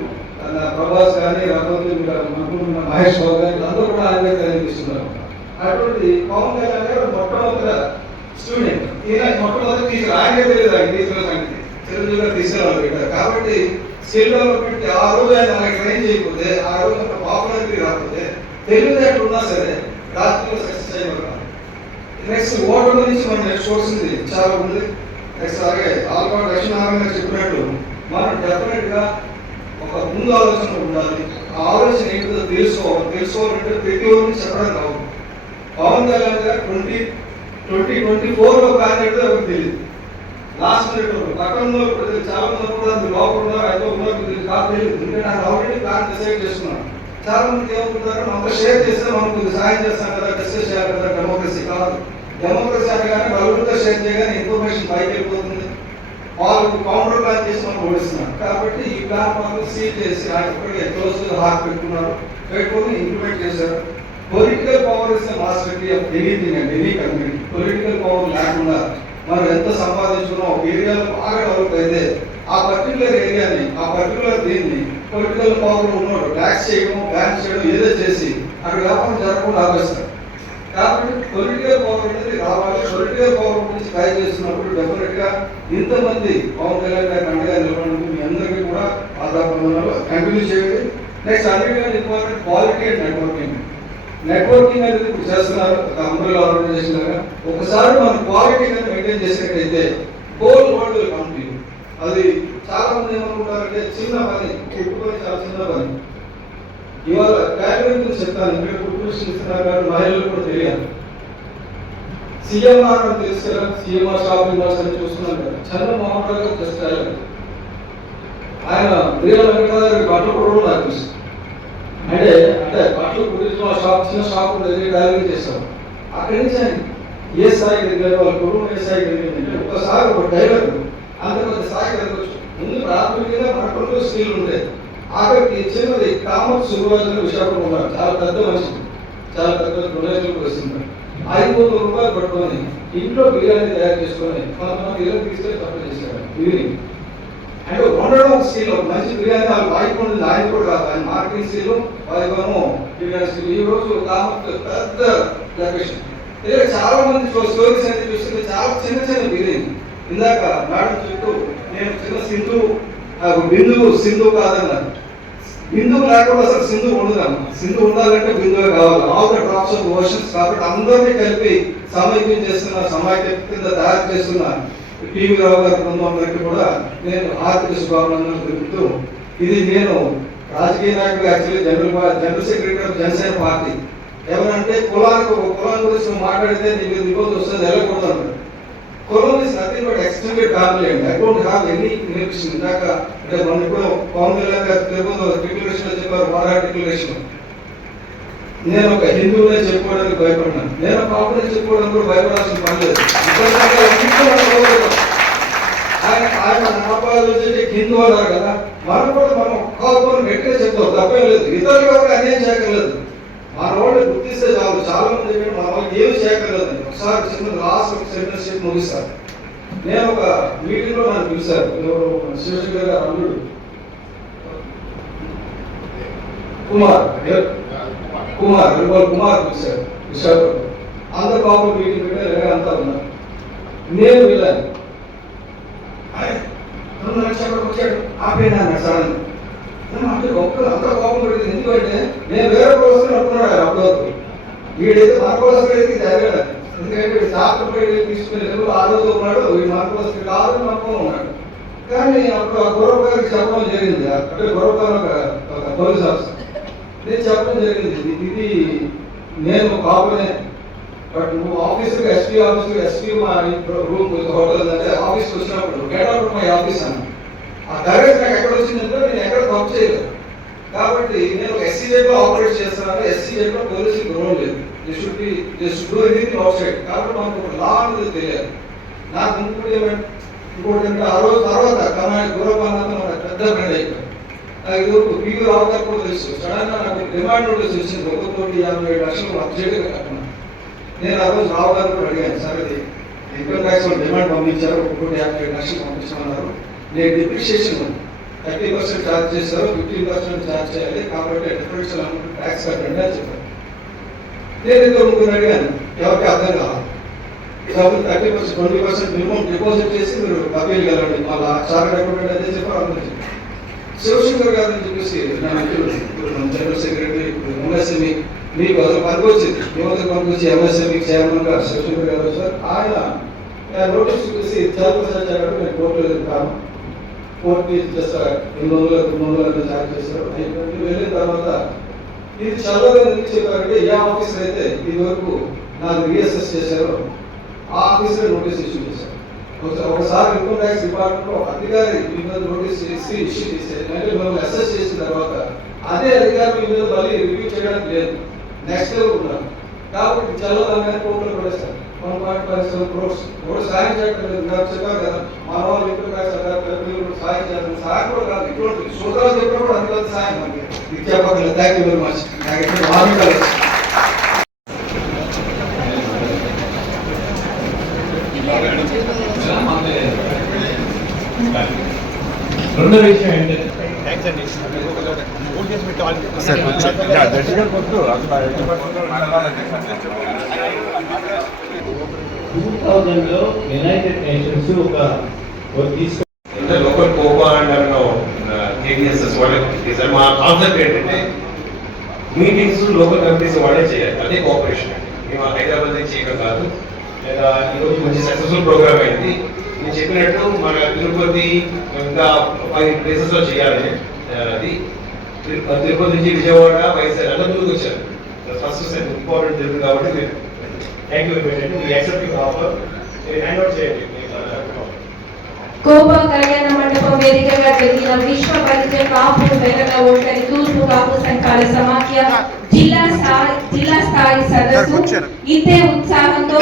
ప్రభాస్ కానీ, అనుకుంటున్న మహేష్ బాబు కానీ అందరూ కూడా ఆయన ట్రైనింగ్ ఇస్తున్నారు. అటువంటి పవన్ కళ్యాణ్ గారు మొట్టమొదటి స్టూడెంట్, ఈయన మొట్టమొదటి టీచర్. ఆయనే తెలియదు ఆయన టీచర్ సంగతి, చిరంజీవి గారు తీసుకురావాలి. కాబట్టి స్కిల్ డెవలప్మెంట్ ఆ రోజు ఆయన మనకి ట్రైన్ చేయకపోతే, ఆ రోజు అంత పాపులారిటీ రాకపోతే, తెలివితేటలు ఉన్నా సరే రాజకీయంలో సక్సెస్ అయ్యేవారు. నెక్స్ట్ ఓటర్ నుంచి మనం నేర్చుకోవాల్సింది చాలా ఉంది. నెక్స్ట్ అలాగే ఆల్కౌట్ లక్ష్మీనారాయణ గారు చెప్పినట్టు మనం డెఫినెట్ గా ఒక ముందు ఆలోచన ఉండాలి. ఆ ఆలోచన ఏంటో తెలుసుకోవాలంటే ప్రతి ఒక్కరికి చెప్పడం రావు. పవన్ కళ్యాణ్ గారు 2024లో ప్లాన్ అయితే ఎవరికి తెలియదు. లాస్ట్ మినిట్ పక్కన చాలా మంది కూడా లోపల ఉన్నారు, అయితే ఉన్నారు కాదు తెలియదు. ఎందుకంటే నాకు ఆల్రెడీ ప్లాన్ డిసైడ్ చేసుకున్నాను. చాలా మంది ఏమనుకుంటారు, మనకు షేర్ చేస్తే మనం కొద్దిగా సాయం చేస్తాం కదా, డిస్కస్ చేయాలి కదా. డెమోక్రసీ కాదు. డెమోక్రసీ అనగానే నలుగురితో షేర్ చేయగానే ఇన్ఫర్మేషన్ పైకి వెళ్ళిపోతుంది. వాళ్ళు కౌంటర్ ప్లాన్ చేసి మనం ఓడిస్తున్నాం. కాబట్టి ఈ ప్లాన్ వాళ్ళు సీల్ చేసి ఆయన ఒక్కడికి క్లోజ్ హార్ట్ పెట్టుకొని ఇంప్లిమెంట్ చేశారు. Political power is the master key of anything and any community. Political power లేకుండా మనం ఎంత సంపాదించుకున్నా ఒక ఏరియాలో బాగా డెవలప్ అయితే ఆ పర్టికులర్ ఏరియాని, ఆ పర్టికులర్ దీన్ని పొలిటికల్ పవర్ ఉన్నాడు ట్యాక్స్ చేయడం, బ్యాన్ చేయడం ఏదో చేసి అక్కడ వ్యాపారం జరగకుండా ఆపేస్తారు. కాబట్టి పొలిటికల్ పవర్ అనేది రావాలి. పొలిటికల్ పవర్ గురించి ట్రై చేస్తున్నప్పుడు డెఫినెట్ గా ఇంతమంది పవన్ కళ్యాణ్ గారిని అండగా నిలబడినందుకు మీ అందరికీ కూడా ఆధారపడాలి, కంటిన్యూ చేయండి. నెక్స్ట్ అన్నిటికంటే important quality and networking. Networking అనేది ఇప్పుడు చేస్తున్నారు అంబ్రెల్లా ఆర్గనైజేషన్ లాగా. ఒకసారి మనం క్వాలిటీ మెయింటైన్ చేసినట్టయితే whole world will come to you. అది చాలా మంది ఏమనుకుంటారంటే చిన్న పని, కుట్టుకొని చాలా చిన్న పని. ఇవాళ టైలరింగ్ గురించి చెప్తాను. ఇక్కడ కుట్టు ఇస్తున్నారు కానీ మహిళలు కూడా తెలియాలి. సిఎంఆర్ అని తెలుసు కదా, సిఎంఆర్ షాపింగ్ మాల్స్ అని చూస్తున్నాం కదా. చంద్రమోహన్ రావు గారు జస్ట్ టైలర్. ఆయన రియల్ వెంకటరావు బట్టలు కూడా నాకు తెలుసు. అంటే బట్టలు కుట్టించిన షాప్, చిన్న షాప్ ఉండేది, టైలరింగ్ చేస్తాం. అక్కడి నుంచి ఆయన ఏ స్థాయికి ఎదిగారు, వాళ్ళ కుటుంబం ఏ స్థాయికి ఎదిగిందంటే ఒక్కసారి ఒక టైలర్ అంత పెద్ద స్థాయికి ఎదగొచ్చు. ముందు ప్రాథమికంగా మనకు స్కిల్ ఉండేది. ఆఖరికి చిన్నది కామత్ సుబ్రాజు విశాఖపట్నం ఉన్నారు, చాలా పెద్ద మనిషి, చాలా పెద్ద డొనేషన్లు వస్తున్నారు. 500 రూపాయలు పట్టుకొని ఇంట్లో బిర్యానీ తయారు చేసుకొని కొంతమంది ఇళ్ళకి తీసుకొని సప్లై చేశారు ఈవినింగ్. అంటే వండడం ఒక స్కిల్, మంచి బిర్యానీ వాళ్ళు వాయిపోండి ఆయన కూడా కాదు, ఆయన మార్కెటింగ్ స్కిల్, వాయిపోను బిర్యానీ స్కిల్. ఈ రోజు పెద్ద లొకేషన్. ఇలా చాలా మంది స్టోరీస్ అనేది చూస్తే చాలా చిన్న చిన్న బిర్యానీ. ఇందాక మేడం చెప్తూ నేను చిన్న సింధు కాదన్నారు. బిందువు లేకుండా అసలు సింధు ఉండదమ్మా. సింధు ఉండాలంటే బిందువే కావాలి. All the drops of oceans. కాబట్టి అందరినీ కలిపి సమైక్యం చేస్తున్న, సమైక్యం కింద తయారు చేస్తున్న టీవీ రావు గారి బృందందరికీ కూడా నేను ఆర్థిక శుభాకాంక్షలు తెలుపుతూ, ఇది నేను రాజకీయ నాయకుడు, actually general secretary of Janasena party. ఎవరంటే కులానికి ఒక కులం గురించి మాట్లాడితే నీకు ఇబ్బంది వస్తుంది, వెళ్ళకూడదు అన్నారు. కులం is nothing but extended family అండి. I don't have any relation. ఇందాక అంటే మనం ఇప్పుడు పవన్ కళ్యాణ్ గారు తెలుగులో డిక్లరేషన్ లో చెప్పారు, వారా డిక్లరేషన్. నేను ఒక హిందువునే చెప్పుకోవడానికి భయపడినాను. నేను కాపునే చెప్పుకోవడానికి కూడా భయపడాల్సిన పని లేదు. ఆయన నాపాలోచన హిందూ అన్నారు కదా, మనం కూడా మనం కాపుని గట్టిగా చెప్తాం, తప్పేం లేదు. ఇతరులు ఎవరికి అన్యాయం చేయగలదు. మన వాళ్ళు గుర్తిస్తే చాలు. చాలా మంది చెప్పారు మన వాళ్ళు ఏమి చేయగలదు. ఒకసారి చిన్న లాస్ట్ ఒక సెంటెన్స్ చెప్పి ముగిస్తారు. నేను ఒక మీటింగ్ లో నన్ను పిలిచారు, ఎవరు శివశంకర్ గారు అల్లుడు కుమార్ పిలిచారు విశాఖపట్నం. అందరు కాపులు మీటింగ్ పెట్టే అంతా ఉన్నారు. నేను వెళ్ళాను. వచ్చాడు ఆపేనా సడన్ అంటే అంత కోపం పడింది. ఎందుకంటే నేను వేరే కోసం అనుకున్నాడు అప్పటివరకు. వీడైతే మన కోసం జరగలేదు. ఎందుకంటే శాస్త్రపై తీసుకునే ఆ రోజు ఉన్నాడు, వీడు మన కోసం కాదు అనుకుని ఉన్నాడు. కానీ అప్పుడు ఆ గౌరవ గారికి చెప్పడం జరిగింది. అంటే గౌరవ గారు ఒక పోలీస్ ఆఫీసర్, నేను చెప్పడం జరిగింది, ఇది నేను కాపునే, బట్ నువ్వు ఆఫీసర్ ఎస్పీ మా రూమ్ హోటల్ అంటే ఆఫీస్కి వచ్చినప్పుడు గెట్ అవుట్ మై ఆఫీస్ అన్న. ఆ కరెక్ట్ నాకు ఎక్కడ వచ్చిందంటే నేను ఎక్కడ తప్పు చేయలేదు. కాబట్టి నేను ఒక SCJ లో ఆపరేట్ చేస్తున్నాను. SCJ లో పోలీసులు గౌరవం లేదు. They should do anything out side. కాబట్టి మనకు ఒక లా అనేది తెలియాలి. నాకు ఇంకోటి ఏంటంటే ఆ రోజు తర్వాత గౌరవాన్ని పెద్ద ఫ్రెండ్ అయిపోయాడు. ఇది PV రావు గారు కూడా తెలుసు. సడన్ గా నాకు డిమాండ్ నోటీస్ వచ్చింది, 1,57,00,000 అర్జెంట్గా కట్టను. నేను ఆ రోజు రావు గారు కూడా అడిగాను, సరే ఇన్కమ్ ట్యాక్స్ వాళ్ళు డిమాండ్ పంపించారు, 1,57,00,000 పంపించమన్నారు. నేను డిప్రిషియేషన్ 30% ఛార్జ్ చేశారు, 15% ఛార్జ్ చేయాలి, కాబట్టి డిఫరెన్షియల్ అమౌంట్ ట్యాక్స్ కట్టండి అని చెప్పారు. నేను ఇద్దరు ముగ్గురు అడిగాను, ఎవరికి అర్థం కావాలి. కాబట్టి 30% 20% మినిమం డిపాజిట్ చేసి మీరు అప్పీల్ వెళ్ళండి, మళ్ళీ చార్టెడ్ అకౌంటెంట్ అదే చెప్పారు. అందరూ శివశంకర్ గారిని చెప్పేసి నా మిత్రుడు జనరల్ సెక్రటరీ MSME మీకు అసలు పనికొచ్చింది, యువతకు పనికొచ్చి MSME చైర్మన్ గారు శివశంకర్ గారు సార్. ఆయన నోటీస్ చూసి చాలు నేను కోర్టులో ఎదుగుతాను, కోర్టు జస్ట్ 200 ఛార్జ్ చేశారు. వెళ్ళిన తర్వాత ఇది చల్లగా ఎందుకు చెప్పారంటే, ఏ ఆఫీసర్ అయితే ఇది వరకు నాకు రీఅసెస్ చేశారో ఆ ఆఫీసర్ నోటీస్ ఇష్యూ చేశారు. ఒకసారి ఇన్కమ్ ట్యాక్స్ డిపార్ట్మెంట్ లో అధికారి మీ మీద నోటీస్ ఇష్యూ చేశారు అంటే మిమ్మల్ని అసెస్ చేసిన తర్వాత అదే అధికారి మీ మీద మళ్ళీ రివ్యూ చేయడానికి లేదు, నెక్స్ట్ లెవెల్ ఉన్నారు. కాబట్టి చల్లదాన్ని కోర్టులో పడేస్తారు. 1.57 crores కూడా సాయం చేయట్లేదు. నాకు చెప్పారు కదా, మన వాళ్ళు ఇన్కమ్ ట్యాక్స్ సాయం చేస్తారు. సాయం కూడా కాదు, ఇటువంటి సూత్రాలు చెప్పినప్పుడు అందులో సాయం మనకి ఇది చెప్పగలరు. Thank you very much. నాకు ఇక్కడ రెండో విషయం ఏంటంటే యునైటెడ్ నేషన్స్ ఒక లోకల్ కోపా అండ్ KDSS వాళ్ళే చేశారు. మా కాన్సెప్ట్ ఏంటంటే మీటింగ్స్ లోకల్ కంపెనీస్ వాళ్ళే చేయాలి, అదే కోఆపరేషన్ అండి. మేము హైదరాబాద్ నుంచి చేయడం కాదు. లేదా ఈరోజు మంచి సక్సెస్ఫుల్ ప్రోగ్రామ్ అయింది. నేను చెప్పినట్టు మన తిరుపతి ఇంకా 5 ప్లేసెస్ లో చేయాలి. అది తిరుపతి నుంచి విజయవాడ, వైజాగ్ అలా ముందుకు వచ్చారు. ఫస్ట్ ఇంపార్టెంట్ జరిగింది కాబట్టి thank you very much. Accepting offer hand out చేయండి. కోపా కళ్యాణ మండపం వేదికగా జరిగిన విశ్వ పరిచయ కాపు వెలగ ఒంటరి తూర్పు కాపు సంఘాల సమాఖ్య జిల్లా స్థాయి సదస్సు ఇంతే ఉత్సాహంతో,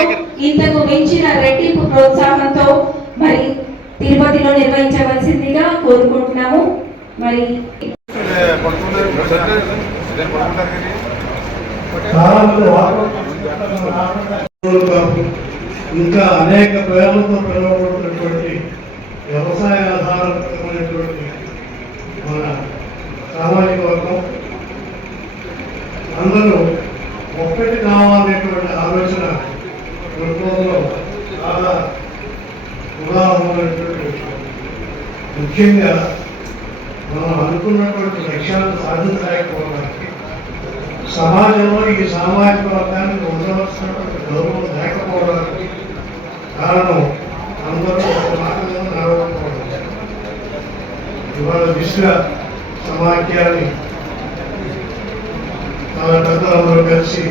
ఇంతకు మించిన రెట్టింపు ప్రోత్సాహంతో మరి తిరుపతిలో నిర్వహించవలసిందిగా కోరుకుంటున్నాము. మరి చాలా మంది ఇంకా అనేక పేర్లతో పిలువబడుతున్నటువంటి వ్యవసాయ ఆధారితమైనటువంటి మన సామాజిక వర్గం అందరూ ఒక్కటి కావాలనేటువంటి ఆలోచన దృక్పథంలో చాలా ఉదాహరణమైనటువంటి ముఖ్యంగా మనం అనుకున్నటువంటి లక్ష్యాలను సాధించలేకపోవడానికి సమాజంలో ఈ సామాజిక వర్గానికి ఉండవలసినటువంటి గౌరవం లేకపోవడానికి కారణం అందరూ ఒక మార్గంలో నడవకపోవడం. ఇవాళ విశ్వ సమాఖ్యాన్ని చాలా పెద్దలందరూ కలిసి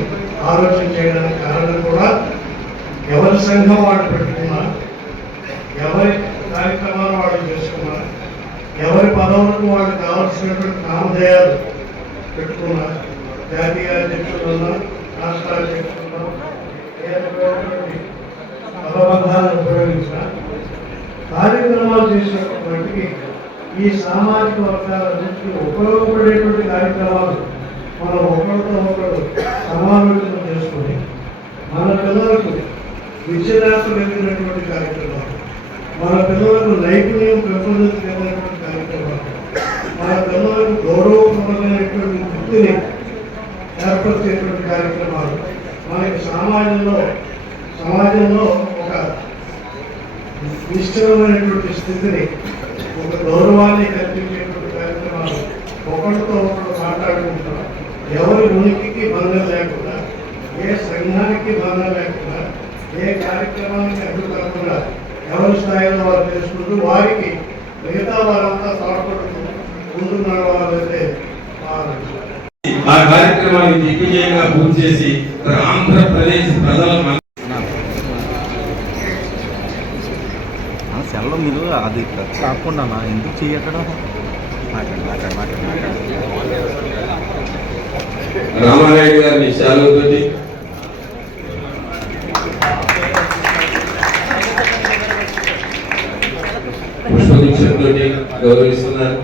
ఆలోచన చేయడానికి కారణం కూడా ఎవరి సంఘం వాళ్ళు పెట్టుకున్నా, ఎవరి కార్యక్రమాలు వాళ్ళు చేసుకున్నా, ఎవరి పదవులకు వాళ్ళకి కావాల్సినటువంటి నామధేయాలు పెట్టుకున్నా, జాతీయ అధ్యక్షులున్నా, రాష్ట్ర అధ్యక్షులున్నా, ఏ రకమైనటువంటి పదబంధాలను ఉపయోగించిన కార్యక్రమాలు చేసినప్పటికీ ఈ సామాజిక వర్గాలన్నింటికీ ఉపయోగపడేటువంటి కార్యక్రమాలు మనం ఒకరితో ఒకరు సమావేశం చేసుకుని మన పిల్లలకు విద్యార్థులైనటువంటి కార్యక్రమాలు, మన పిల్లలకు నైపుణ్యం పెంపొందించగలిగినటువంటి కార్యక్రమాలు, మన పిల్లలకు గౌరవప్రదమైనటువంటి వృత్తిని ఏర్పరిచేటువంటి కార్యక్రమాలు మనకి సమాజంలో ఒక నిశ్చలమైనటువంటి స్థితిని, ఒక గౌరవాన్ని కల్పించేటువంటి కార్యక్రమాలు ఒకరితో ఒకరు మాట్లాడుకుంటాం. ఎవరి ఉనికికి బంధం లేకుండా, ఏ సంఘానికి బంధం లేకుండా, ఏ కార్యక్రమానికి అడ్డు కాకుండా ఎవరి స్థాయిలో వారు చేసుకుంటూ వారికి మిగతా వారంతా తోడ్పడుతూ ముందు నడవాలంటే ఆ కార్యక్రమాన్ని దిగ్విజయంగా పూర్తి చేసి ఆంధ్రప్రదేశ్ ప్రజల సెల్లో మీరు అది కాకుండా ఎందుకు చేయడం రామారాయుడు గారిని శాలువతోటి పుష్పగుచ్చంతో గౌరవిస్తున్నారు.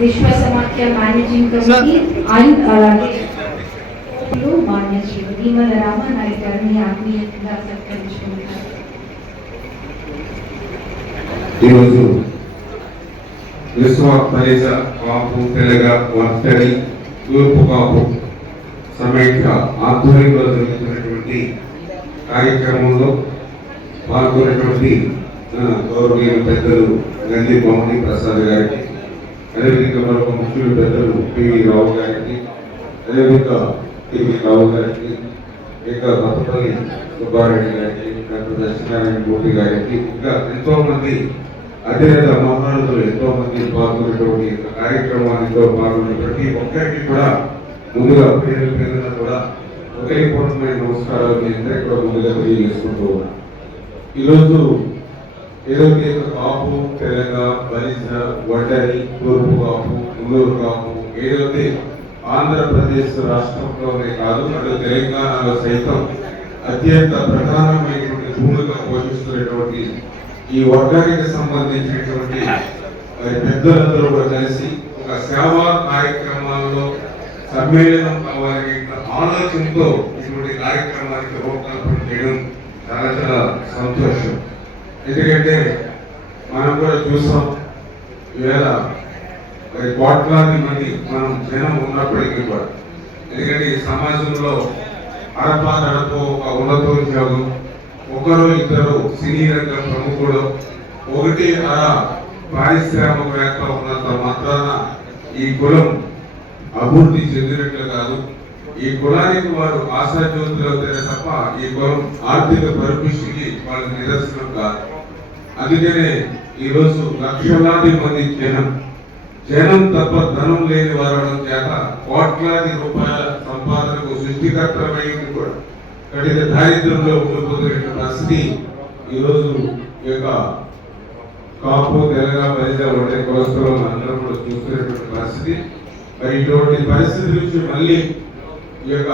విశ్వ సమాఖ్య మేనేజింగ్ కమిటీ అండ్ అలాగే మాన్య శ్రీ భీమల రామానాయుడు గారిని ఆత్మీయంగా సత్కరించుకుంటారు. ఈరోజు విశ్వ పరిస కాపు తెలగ వర్తడి తూర్పు కాపు సమైక్య ఆధ్వర్యంలో జరుగుతున్నటువంటి కార్యక్రమంలో పాల్గొన్నటువంటి గౌరవనీయ పెద్దలు గంధి భవని ప్రసాద్ గారికి, అదేవిధంగా మరొక ముఖ్యులు పెద్దలు పివి రావు గారికి, అదేవిధంగా పివి రావు గారికి, ఇంకా కొత్తపల్లి సుబ్బారెడ్డి గారికి, డాక్టర్ దర్శనారాయణ మూర్తి గారికి, ఇంకా ఎంతో మంది అధినేత మహానులు ఎంతో మంది పాల్గొనేటువంటి కార్యక్రమాలతో పాల్గొనే ప్రతి ఒక్కరికి కూడా ముందుగా పేరున కూడా ఒకే పూర్ణమైన నమస్కారాలు మీ అందరికీ కూడా ముందుగా తెలియజేసుకుంటూ ఉన్నాను. ఈరోజు ఏదైతే కాపు తెలంగాణ బలిజ వడ్డరి తూర్పు కాపు మున్నూరు కాపు ఏదైతే ఆంధ్రప్రదేశ్ రాష్ట్రంలోనే కాదు అటు తెలంగాణలో సైతం అత్యంత ప్రధానమైనటువంటి భూమిక పోషిస్తున్నటువంటి ఈ వర్గానికి సంబంధించినటువంటి పెద్దలందరూ కూడా కలిసి ఒక సేవా కార్యక్రమాల్లో సమ్మేళనం కావాలనే ఆలోచనతో ఇటువంటి కార్యక్రమానికి రూపకల్పన చేయడం చాలా చాలా సంతోషం. ఎందుకంటే మనం కూడా చూసాం ఈవేళ కోట్లాది మంది మనం జనం ఉన్నప్పటికీ కూడా, ఎందుకంటే ఈ సమాజంలో అడపో ఒక ఉన్నతోద్యోగం, ఒకరు ఇద్దరు సినీ రంగ ప్రముఖుడు, ఒకటి పారిశ్రామికవేత్త ఉన్నంత మాత్రాన ఈ కులం అభివృద్ధి చెందినట్లు కాదు. ఈ కులానికి వారు ఆశాజ్యోతులు అవుతారే తప్ప ఈ కులం ఆర్థిక పరిపుష్టికి వాళ్ళ నిదర్శనం కాదు. అందుకనే ఈరోజు లక్షలాది మంది జనం తప్ప ధనం లేని వారడం చేత కోట్లాది రూపాయల సంపాదనకు సృష్టికర్తమైంది కూడా కఠిన దారిద్ర్యంలో ఉండిపోతున్న పరిస్థితి ఈరోజు ఈ యొక్క కాపు తెలంగాణ బలిజ వంటి కులస్తులు అందరూ కూడా చూస్తున్నటువంటి పరిస్థితి. మరి ఇటువంటి పరిస్థితి నుంచి మళ్ళీ ఈ యొక్క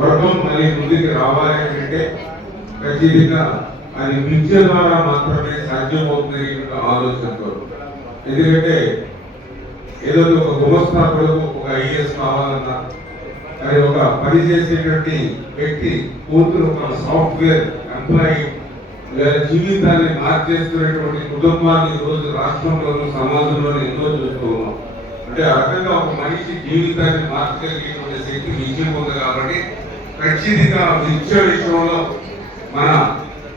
వర్గం మళ్ళీ ముందుకు రావాలి అంటే ఖచ్చితంగా అది విద్య ద్వారా మాత్రమే సాధ్యమవుతుంది ఆలోచనతో. ఎందుకంటే ఏదో ఒక గుమస్తా కొడుకు ఒక ఐఏఎస్ కావాలన్నా, మరి ఒక పని చేసేటువంటి వ్యక్తి కూతురు ఒక సాఫ్ట్వేర్ ఎంప్లాయీ వీళ్ళ జీవితాన్ని మార్చేస్తున్నటువంటి కుటుంబాన్ని ఈరోజు రాష్ట్రంలోనూ సమాజంలోనూ ఎన్నో చూస్తూ ఉన్నాం. అంటే ఆ రకంగా ఒక మనిషి జీవితాన్ని మార్చగలిగేటువంటి శక్తి విద్య ఉంది. కాబట్టి ఖచ్చితంగా విద్య విషయంలో మన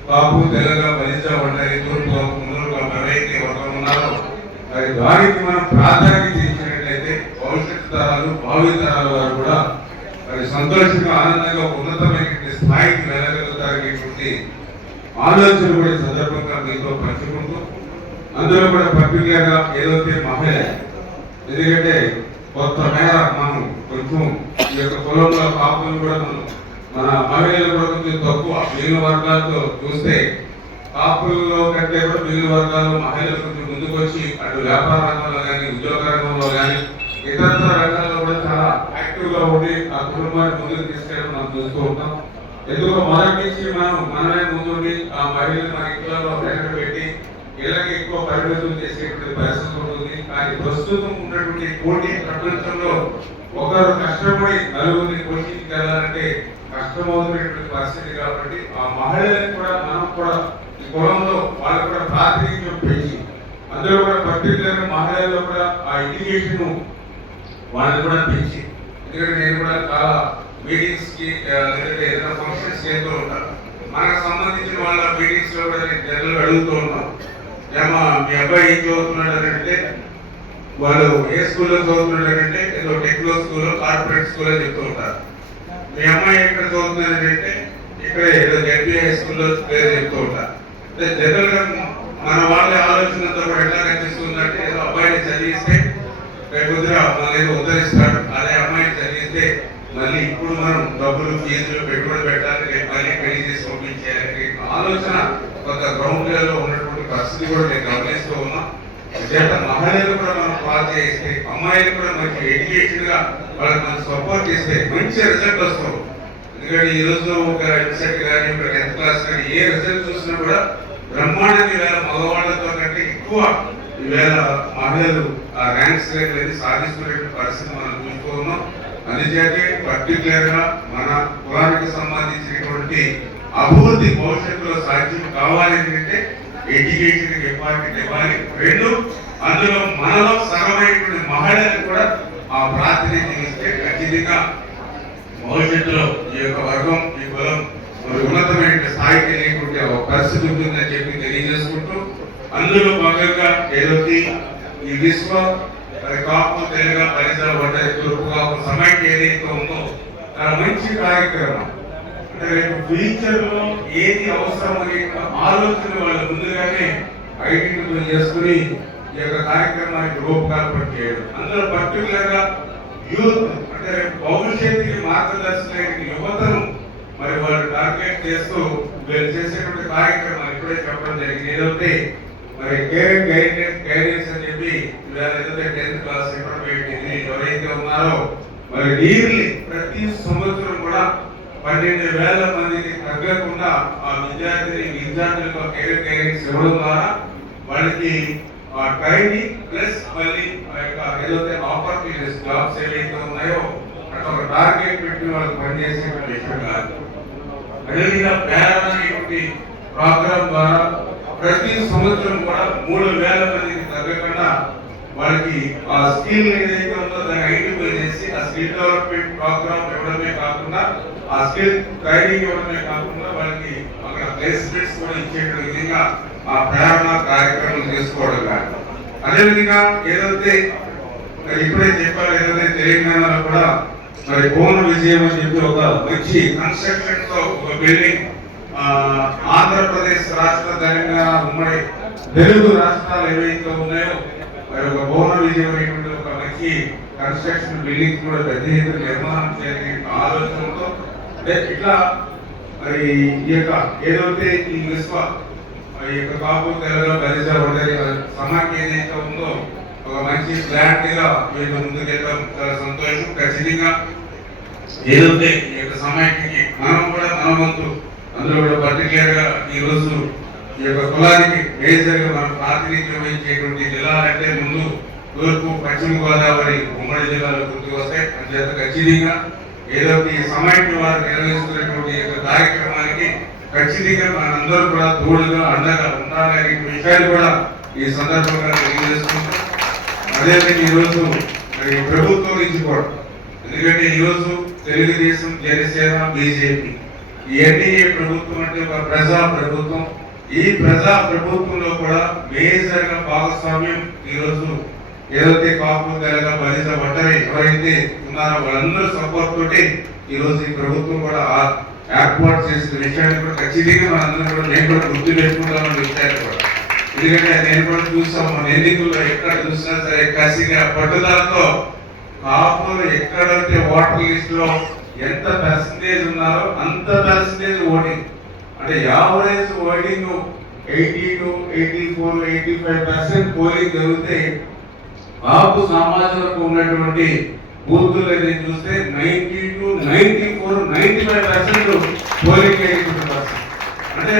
కాపు, తెలంగాణ, బలిజ, ఒంటరి, తూర్పు, ముందుగా ఎవరైతే వర్గం ఉన్నారో మరి వారికి మనం ప్రాధాన్యత ఇచ్చినట్లయితే భవిష్యత్తు తరాలు, భావి తరాల వారు కూడా మరి సంతోషంగా, ఆనందంగా, ఉన్నతమైనటువంటి స్థాయికి వెళ్ళగలుగుతారనేటువంటి ఆలోచన కూడా ఈ సందర్భంగా మీతో పంచుకుంటూ, అందులో కూడా పర్టికులర్ గా ఏదైతే మహిళ, ఎందుకంటే కొత్త మేర మనం కొంచెం ఈ యొక్క కులంలో కాపులు కూడా మన మహిళలు కూడా కొంచెం తక్కువ. మిగిలిన వర్గాలతో చూస్తే కాపుల్లో కంటే కూడా మిగిలిన వర్గాలు మహిళలు కొంచెం ముందుకు వచ్చి అటు వ్యాపార రంగంలో కానీ, ఉద్యోగ రంగంలో కానీ, ఇతర రంగాల్లో కూడా చాలా యాక్టివ్ గా ఉండి ఆ కుటుంబాన్ని ముందుకు తీసుకెళ్ళడం మనం చూస్తూ ఉంటాం. ఎందుకో మొదటి నుంచి మనమే ముందుండి ఆ మహిళలు మన ఇంట్లో వెనక పెట్టి ఇళ్ళకి ఎక్కువ పరిమితులు చేసేటువంటి పరిస్థితి ఉంటుంది. కానీ ప్రస్తుతం ఉన్నటువంటి పోటీ ప్రపంచంలో ఒకరు కష్టపడి నలుగురిని పోషించగలాలంటే కష్టమవుతున్నటువంటి పరిస్థితి. కాబట్టి ఆ మహిళలకు కూడా మనం కూడా ఈ కులంలో వాళ్ళకు కూడా ప్రాతినిధ్యం పెంచి, అందులో కూడా పర్టికులర్ మహిళల్లో కూడా ఆ ఎడ్యుకేషన్ వాళ్ళని కూడా పెంచి, ఎందుకంటే నేను కూడా చాలా మీటింగ్స్ కి లేదంటే ఏదైనా ఫంక్షన్స్ చేస్తూ ఉంటాను. మనకు సంబంధించిన వాళ్ళ మీటింగ్స్ లో కూడా నేను జనరల్ అడుగుతూ ఉంటాను, ఏమో మీ అబ్బాయి ఏం చదువుతున్నాడు అంటే వాళ్ళు ఏ స్కూల్లో చదువుతున్నాడంటే ఏదో టెక్నో స్కూల్, కార్పొరేట్ స్కూల్ అని చెప్తూ ఉంటారు. మీ అమ్మాయి ఎక్కడ చదువుతున్నాడంటే ఇక్కడ ఏదో జడ్పీఐ స్కూల్లో పేరు చెప్తూ ఉంటారు. అంటే జనరల్ గా మన వాళ్ళ ఆలోచనతో కూడా ఎట్లా కనిపిస్తుందంటే ఏదో అబ్బాయిని చదివిస్తే రేపొద్దున మనల్ని ఉద్ధరిస్తాడు, అదే అమ్మాయిని చదివిస్తే మళ్ళీ ఇప్పుడు మనం డబ్బులు, ఫీజులు, పెట్టుబడి పెట్టాలి, రేపు మళ్ళీ పెళ్లి చేసి పంపించేయాలి ఆలోచన కొంత గ్రౌండ్ లెవెల్ లో ఉన్నటువంటి పరిస్థితి కూడా నేను గమనిస్తూ ఉన్నాం. చేత మహిళలు కూడా మనం ప్రోత్సహిస్తే, అమ్మాయిలు కూడా మంచి ఎడ్యుకేషన్ గా వాళ్ళకి మనం సపోర్ట్ చేస్తే మంచి రిజల్ట్ వస్తాం. ఎందుకంటే ఈ రోజు ఒక ఎంసెట్ కానీ, ఒక 10th క్లాస్ కానీ ఏ రిజల్ట్ చూసినా కూడా బ్రహ్మాండంగా ఈవేళ మగవాళ్ళతో కంటే ఎక్కువ ఈవేళ మహిళలు ఆ ర్యాంక్స్ అనేది సాధిస్తున్నటువంటి పరిస్థితి మనం చూస్తూ ఉన్నాం. అందుచేతే పర్టికులర్ గా మన కులానికి సంబంధించినటువంటి అభివృద్ధి భవిష్యత్తులో సాధ్యం కావాలి అంటే ఎడ్యుకేషన్ ఇంపార్టెంట్ ఇవ్వాలి. రెండు, అందులో మనలో సగమైనటువంటి మహిళలకు కూడా ఆ ప్రాతినిధ్యం ఇస్తే ఖచ్చితంగా భవిష్యత్తులో ఈ యొక్క వర్గం, ఈ కులం ఉన్నతమైన స్థాయికి వెళ్ళేటువంటి ఒక పరిస్థితి ఉంటుందని చెప్పి తెలియజేసుకుంటూ, అందులో భాగంగా ఏదైతే ఈ విశ్వ కాపు, తెలుగు, బలిజ, ఒంటరి, తూర్పు కాపు సమైక్య ఏదైతే ఉందో చాలా మంచి కార్యక్రమం. అంటే రేపు ఫ్యూచర్ లో ఏది అవసరం అనే ఆలోచన వాళ్ళు ముందుగానే ఐడెంటిఫై చేసుకుని ఈ యొక్క కార్యక్రమానికి రూపకల్పన చేయడం. అందులో పర్టికులర్ గా యూత్, అంటే రేపు భవిష్యత్తుకి మార్గదర్శకమైన యువతను మరి వాళ్ళు టార్గెట్ చేస్తూ వీళ్ళు చేసేటువంటి కార్యక్రమాలు ఇప్పుడే చెప్పడం జరిగింది. ఏదైతే మరి గైడెన్స్ అని చెప్పి ఏదైతే 10th క్లాస్, ఇంటర్మీడియట్, డిగ్రీ ఎవరైతే ఉన్నారో మరి డీర్లీ ప్రతి సంవత్సరం కూడా 12,000 మందికి తగ్గకుండా ఆ విద్యార్థులకు కెరీర్ గైడెన్స్ ఇవ్వడం ద్వారా వాళ్ళకి ట్రైనింగ్ ప్లస్ మళ్ళీ ఏదైతే ఆపర్చునిటీస్, జాబ్స్ ఏవైతే ఉన్నాయో అక్కడ ఒక టార్గెట్ పెట్టి వాళ్ళు పనిచేసే విషయం కాదు. అదేవిధంగా పేరనేటువంటి ప్రోగ్రామ్ ద్వారా ప్రతి సంవత్సరం కూడా 3,000 మందికి తగ్గకుండా వాళ్ళకి ఆ స్కిల్ ఏదైతే ఉందో దాన్ని ఐడెంటిఫై చేసి ఆ స్కిల్ డెవలప్మెంట్ ప్రోగ్రామ్ ఇవ్వడమే కాకుండా, ఆ స్కిల్ ట్రైనింగ్ ఇవ్వడమే కాకుండా వాళ్ళకి అక్కడ ప్లేస్మెంట్స్ కూడా ఇచ్చే విధంగా ఆ ప్రేరణ కార్యక్రమం చేసుకోవడం కానీ, అదేవిధంగా ఏదైతే ఇప్పుడే చెప్పారు ఏదైతే తెలంగాణలో కూడా మరి భువన విజయం అని చెప్పి ఒక మంచి కన్స్ట్రక్షన్ తో ఒక బిల్డింగ్ ఆంధ్రప్రదేశ్ రాష్ట్ర, తెలంగాణ ఉమ్మడి తెలుగు రాష్ట్రాలు ఏవైతే ఉన్నాయో మరి ఒక భువన విజయం అనేటువంటి ఒక మంచి కన్స్ట్రక్షన్ బిల్డింగ్ కూడా పెద్ద ఎత్తున నిర్మాణం చేయాలని ఆలోచనతో ఇట్లా మరి ఈ యొక్క ఏదైతే ఈ విశ్వ ఈ యొక్క కాపు, తెలుగు, బలిజ, ఒంటరి సమాఖ్య ఏదైతే ఉందో ఒక మంచి ప్లాంట్ గా వీళ్ళు ముందుకెళ్ళడం చాలా సంతోషం. ఖచ్చితంగా ఏదైతే ఈ యొక్క సమాఖ్యకి మనం కూడా మన వంతు అందులో కూడా పర్టికులర్ గా ఈ రోజు ఈ యొక్క కులానికి మేజర్ గా మనం ప్రాతినిధ్యం వహించేటువంటి జిల్లాలంటే ముందు తూర్పు పశ్చిమ గోదావరి ఉమ్మడి జిల్లాలో గుర్తుకు వస్తాయి. అంచేత ఖచ్చితంగా ఏదో ఈ సమైక్య వారు నిర్వహిస్తున్నటువంటి ఈ యొక్క కార్యక్రమానికి ఖచ్చితంగా మనందరూ కూడా తోడుగా అండగా ఉండాలనే విషయాన్ని కూడా ఈ సందర్భంగా తెలియజేసుకుంటాం. అదేవిధంగా ఈరోజు మరి ప్రభుత్వం నుంచి కూడా, ఎందుకంటే ఈరోజు తెలుగుదేశం, జనసేన, బీజేపీ ఈ ఎన్డీఏ ప్రభుత్వం అంటే ఒక ప్రజా ప్రభుత్వం. ఈ ప్రజా ప్రభుత్వంలో కూడా మేజర్ గా భాగస్వామ్యం ఈరోజు ఏదైతే కాపు, తెలగ, బలిజ, ఒంటరి ఎవరైతే ఉన్నారో వాళ్ళందరూ సపోర్ట్ తోటి ఈరోజు ఈ ప్రభుత్వం కూడా ఏర్పాటు చేసిన విషయాన్ని కూడా ఖచ్చితంగా మనందరం కూడా నేను కూడా గుర్తు పెట్టుకుంటామన్న విషయాన్ని కూడా. ఎందుకంటే నేను కూడా చూసాం మన ఎన్నికల్లో ఎక్కడ చూసినా సరే కసిగా పట్టుదలతో కాపులు ఎక్కడైతే ఓటర్ లిస్ట్ లో ఎంత పర్సంటేజ్ ఉన్నారో అంత పర్సంటేజ్ ఓటింగ్, అంటే యావరేజ్ ఓటింగ్ 82, 84, 85% పోలింగ్ జరిగితే కాపు సమాజంలో ఉన్నటువంటి బూతులు అనేది చూస్తే 92, 94, 95% పోలింగ్ అయ్యేటువంటి. అంటే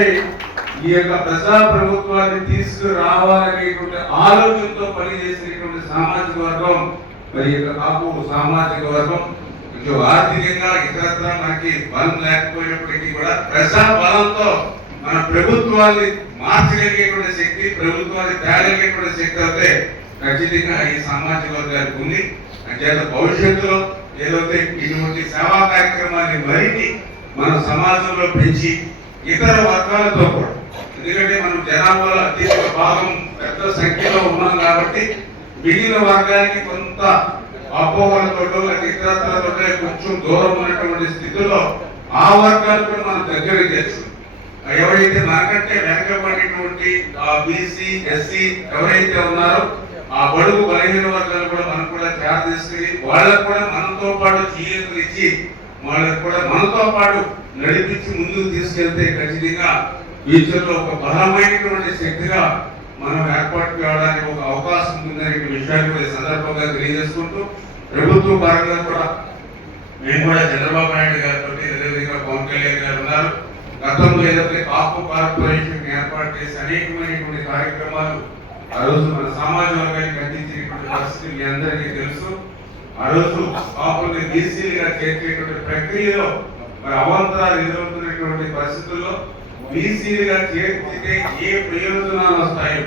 ఈ యొక్క ప్రజా ప్రభుత్వాన్ని తీసుకురావాలనేటువంటి ఆలోచనతో పనిచేసేటువంటి సామాజిక వర్గం మరి యొక్క కాపు సామాజిక వర్గం. కొంచెం ఆర్థికంగా ఇతరత్ర మనకి బలం లేకపోయినప్పటికీ కూడా ప్రజా బలంతో మన ప్రభుత్వాన్ని మార్చగలిగేటువంటి శక్తి, ప్రభుత్వాన్ని తేగలిగేటువంటి శక్తి అయితే ఖచ్చితంగా ఈ సామాజిక వర్గానికి ఉంది. అంచేత భవిష్యత్తులో ఏదైతే ఇటువంటి సేవా కార్యక్రమాన్ని మరిన్ని మన సమాజంలో పెంచి ఇతర వర్గాలతో కూడా, ఎందుకంటే మనం జనాభాలో అత్యధిక భాగం పెద్ద సంఖ్యలో ఉన్నాం కాబట్టి మిగిలిన వర్గానికి కొంత అపోహలతో ఇతరత్రతో కొంచెం దూరం ఉన్నటువంటి స్థితిలో ఆ వర్గాలు కూడా మనం దగ్గరికి తెచ్చు. ఎవరైతే మనకంటే వెనకబడినటువంటి ఆ బీసీ, ఎస్సీ ఎవరైతే ఉన్నారో ఆ బడుగు బలహీన వర్గాలు కూడా మనం కూడా తయారు చేసుకుని వాళ్ళకు కూడా మనతో పాటు చేయూతలు ఇచ్చి వాళ్ళకు కూడా మనతో పాటు నడిపించి ముందుకు తీసుకెళ్తే ఖచ్చితంగా ఫ్యూచర్ లో ఒక బలమైనటువంటి శక్తిగా మనం ఏర్పాటు కావడానికి ఒక అవకాశం ఉందనే విషయాన్ని కూడా ఈ సందర్భంగా తెలియజేసుకుంటూ, ప్రభుత్వ పరంగా కూడా మేము కూడా చంద్రబాబు నాయుడు గారితో అదేవిధంగా పవన్ కళ్యాణ్ గారు ఉన్నారు. గతంలో ఏదైతే కాపు కార్పొరేషన్ ఏర్పాటు చేసి అనేకమైనటువంటి కార్యక్రమాలు ఆ రోజు మన సమాజ వర్గానికి అందించినటువంటి పరిస్థితి మీ అందరికీ తెలుసు. ఆ రోజు కాపుల్ని బీసీలుగా చేర్చేటువంటి ప్రక్రియలో మరి అవాంతరాలు ఎదురవుతున్నటువంటి పరిస్థితుల్లో బీసీలుగా చేర్చితే ఏ ప్రయోజనాలు వస్తాయో,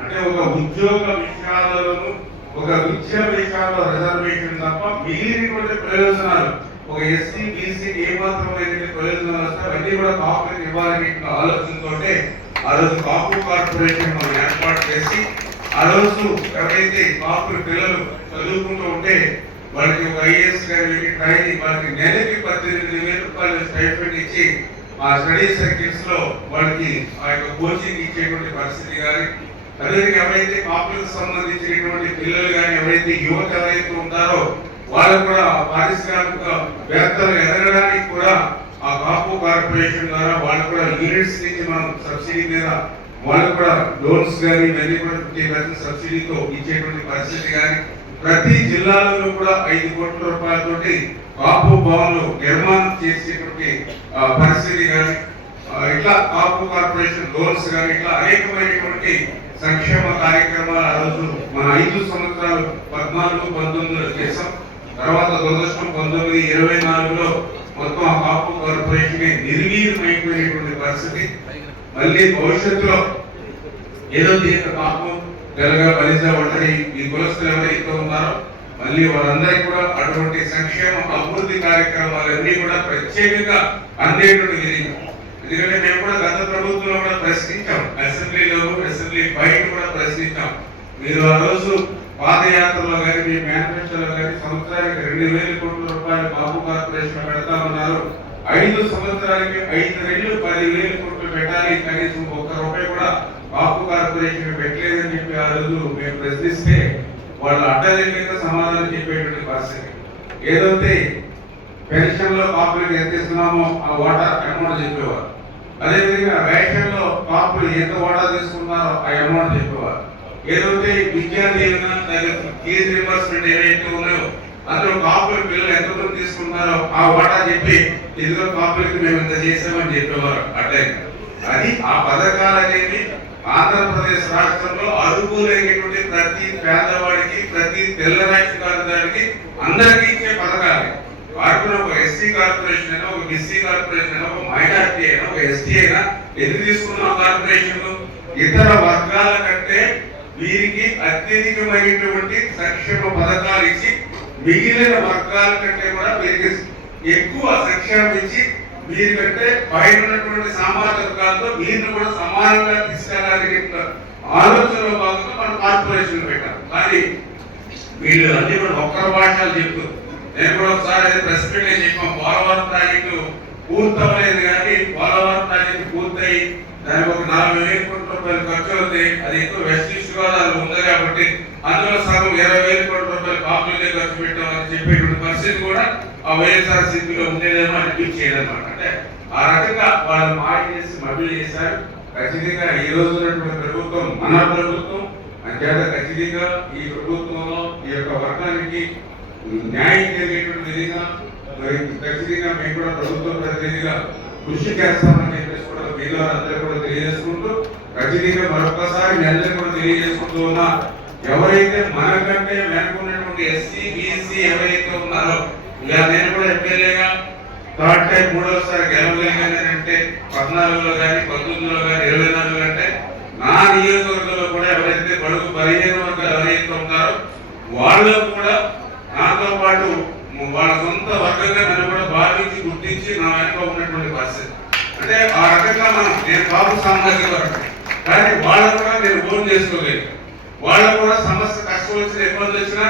అంటే ఒక ఉద్యోగ విషయాలలోనూ ఒక విద్యా విషయాల్లో రిజర్వేషన్ తప్ప మిగిలినటువంటి ప్రయోజనాలు ఒక ఎస్సీ, బీసీకి ఏ మాత్రమైనటువంటి ప్రయోజనాలు వస్తాయి అవన్నీ కూడా కాపులకు ఇవ్వాలనే ఆలోచనతో ఆ రోజు కాపు కార్పొరేషన్ మనం ఏర్పాటు చేసి ఆ రోజు ఎవరైతే కాపు పిల్లలు చదువుకుంటూ ఉంటే వాళ్ళకి ఒక ఐఏఎస్ గారి ట్రైనింగ్, వాళ్ళకి నెలకి 18,000 రూపాయలు స్టైఫండ్ ఇచ్చి ఆ స్టడీ సర్కిల్స్ లో వాళ్ళకి ఆ యొక్క కోచింగ్ ఇచ్చేటువంటి పరిస్థితి కానీ, అదేవిధంగా ఎవరైతే కాపులకు సంబంధించినటువంటి పిల్లలు కానీ ఎవరైతే యువత ఎవరైతే ఉంటారో వాళ్ళకు కూడా పారిశ్రామిక వేత్తలు ఎదగడానికి కూడా ఆ కాపు కార్పొరేషన్ ద్వారా వాళ్ళు కూడా యూనిట్స్ నుంచి మనం సబ్సిడీ మీద వాళ్ళు కూడా లోన్స్ కానీ ఇవన్నీ కూడా 50% సబ్సిడీతో ఇచ్చేటువంటి పరిస్థితి కానీ, ప్రతి జిల్లాలో కూడా 5 కోట్ల రూపాయలతోటి కాపు భవన్లు నిర్మాణం చేసేటువంటి పరిస్థితి కానీ, ఇట్లా కాపు కార్పొరేషన్ లోన్స్ కానీ ఇట్లా అనేకమైనటువంటి సంక్షేమ కార్యక్రమాలు ఆ రోజు మన 5 సంవత్సరాలు 14, 19లో చేసాం. తర్వాత దురదృష్టం 19, 24లో మొత్తం ఆ కాపు కార్పొరేషన్ నిర్వీర్యమైపోయినటువంటి పరిస్థితి. మళ్ళీ భవిష్యత్తులో ఏదో దీనికి కాపు, తెలగ, బలిజ, ఒంటరి ఈ కులస్తులు ఎవరైతే ఉన్నారో మళ్ళీ వాళ్ళందరికీ కూడా అటువంటి సంక్షేమ అభివృద్ధి కార్యక్రమాలన్నీ కూడా ప్రత్యేకంగా అందేటువంటి విధంగా, ఎందుకంటే మేము కూడా గత ప్రభుత్వంలో కూడా ప్రశ్నించాం, అసెంబ్లీలో అసెంబ్లీ బయట కూడా ప్రశ్నించాం. మీరు ఆ రోజు పాదయాత్రలో కానీ మీ మేనిఫెస్టోలో కానీ సంవత్సరానికి 2,000 కోట్ల రూపాయలు కాపు కార్పొరేషన్ పెడతా ఉన్నారు. 5 సంవత్సరాలకి 5 రెట్లు 10,000 కోట్లు పెట్టాలి, కనీసం 1 రూపాయి కూడా కాపు కార్పొరేషన్ పెట్టలేదని చెప్పి ఆ రోజు మేము ప్రశ్నిస్తే వాళ్ళు అడ్డదిడ్డంగా సమాధానం చెప్పేటువంటి పరిస్థితి. ఏదైతే పెన్షన్ లో కాపులకు ఎంత ఇస్తున్నామో ఆ వాటా అమౌంట్ చెప్పేవారు, అదేవిధంగా రేషన్ లో కాపులు ఎంత వాటా తీసుకున్నారో ఆ అమౌంట్ చెప్పేవారు. ఏదైతే విద్యా దీవెన ఫీజు రియంబర్స్మెంట్ ఏవైతే ఉన్నాయో అందులో కాపుల పిల్లలు ఎంత దూరం తీసుకున్నారో ఆ వాటా చెప్పి ఇదిగో కాపులకి మేము ఇంత చేసామని చెప్పేవారు. అట్లే అది ఆ పథకాలు అనేవి ఆంధ్రప్రదేశ్ రాష్ట్రంలో అడుగులేనటువంటి ప్రతి పేదవాడికి, ప్రతి తెల్ల రేషన్ కార్డుదారికి అందరికీ ఇచ్చే పథకాలు. వాటిలో ఒక ఎస్సీ కార్పొరేషన్ అయినా, ఒక బీసీ కార్పొరేషన్ అయినా, ఒక మైనార్టీ అయినా, ఒక ఎస్టీ అయినా ఎందుకు తీసుకున్నాం కార్పొరేషన్? ఇతర వర్గాల కంటే వీరికి అత్యధికమైనటువంటి సంక్షేమ పథకాలు ఇచ్చి మిగిలిన వర్గాల కంటే కూడా వీరికి ఎక్కువ సంక్షేమం ఇచ్చి వీరికంటే పైన ఉన్నటువంటి సామాజిక వర్గాలతో వీరిని కూడా సమానంగా తీసుకెళ్ళడానికి ఆలోచనలో భాగంగా మనం కార్పొరేషన్ పెట్టాం. కానీ వీళ్ళు అన్ని కూడా ఒక్కరి భాషలు చెప్తూ, నేను కూడా ఒకసారి ప్రెస్ మీట్ చెప్పాం, పోలవరం ప్రాజెక్టు పూర్తవలేదు కానీ పోలవరం ప్రాజెక్టు పూర్తయి దానికి ఒక 40,000 కోట్ల రూపాయలు ఖర్చు అవుతాయి. అది ఎక్కువ వెస్ట్ ఈస్ట్ గోదావరి ఉంది కాబట్టి అందులో సగం 20,000 కోట్ల రూపాయలు కాపులకే ఖర్చు పెట్టామని చెప్పేటువంటి పరిస్థితి కూడా ఆ వైఎస్ఆర్సీపీలో ఉండేదేమో అనిపించేది అనమాట. అంటే ఆ రకంగా వాళ్ళు మాయ చేసి మభ్య చేశారు. ఖచ్చితంగా ఈ రోజు ఉన్నటువంటి ప్రభుత్వం మన ప్రభుత్వం అంచేత ఖచ్చితంగా ఈ ప్రభుత్వంలో ఈ యొక్క వర్గానికి న్యాయం జరిగేటువంటి విధంగా మరి ఖచ్చితంగా మేము కూడా ప్రభుత్వ ప్రతినిధిగా కృషి చేస్తామని చెప్పేసి కూడా మీలో అందరూ కూడా తెలియజేసుకుంటూ, ఖచ్చితంగా మరొకసారి మీ అందరూ కూడా తెలియజేసుకుంటూ ఉన్నా, ఎవరైతే మనకంటే వెనుకున్నటువంటి ఎస్సీ బీసీ ఎవరైతే ఉన్నారో, ఇలా నేను కూడా ఎమ్మెల్యేగా థర్డ్ టైం మూడోసారి గెలవలేనంటే 14లో కానీ 19లో కానీ 24 అంటే నా నియోజకవర్గంలో కూడా ఎవరైతే బడుగు 15 వర్గాలు ఎవరైతే ఉన్నారో వాళ్ళు కూడా నాతో పాటు వాళ్ళ సొంత వర్గంగా నన్ను కూడా భావించి గుర్తించి నా వెనుక ఉన్నటువంటి పరిస్థితి. అంటే ఆ రకంగా నేను బాబు సామాజిక వర్గం కానీ వాళ్ళు కూడా నేను ఓన్ చేసుకోలేదు. వాళ్ళు కూడా సమస్య కష్టం వచ్చిన ఇబ్బంది వచ్చినా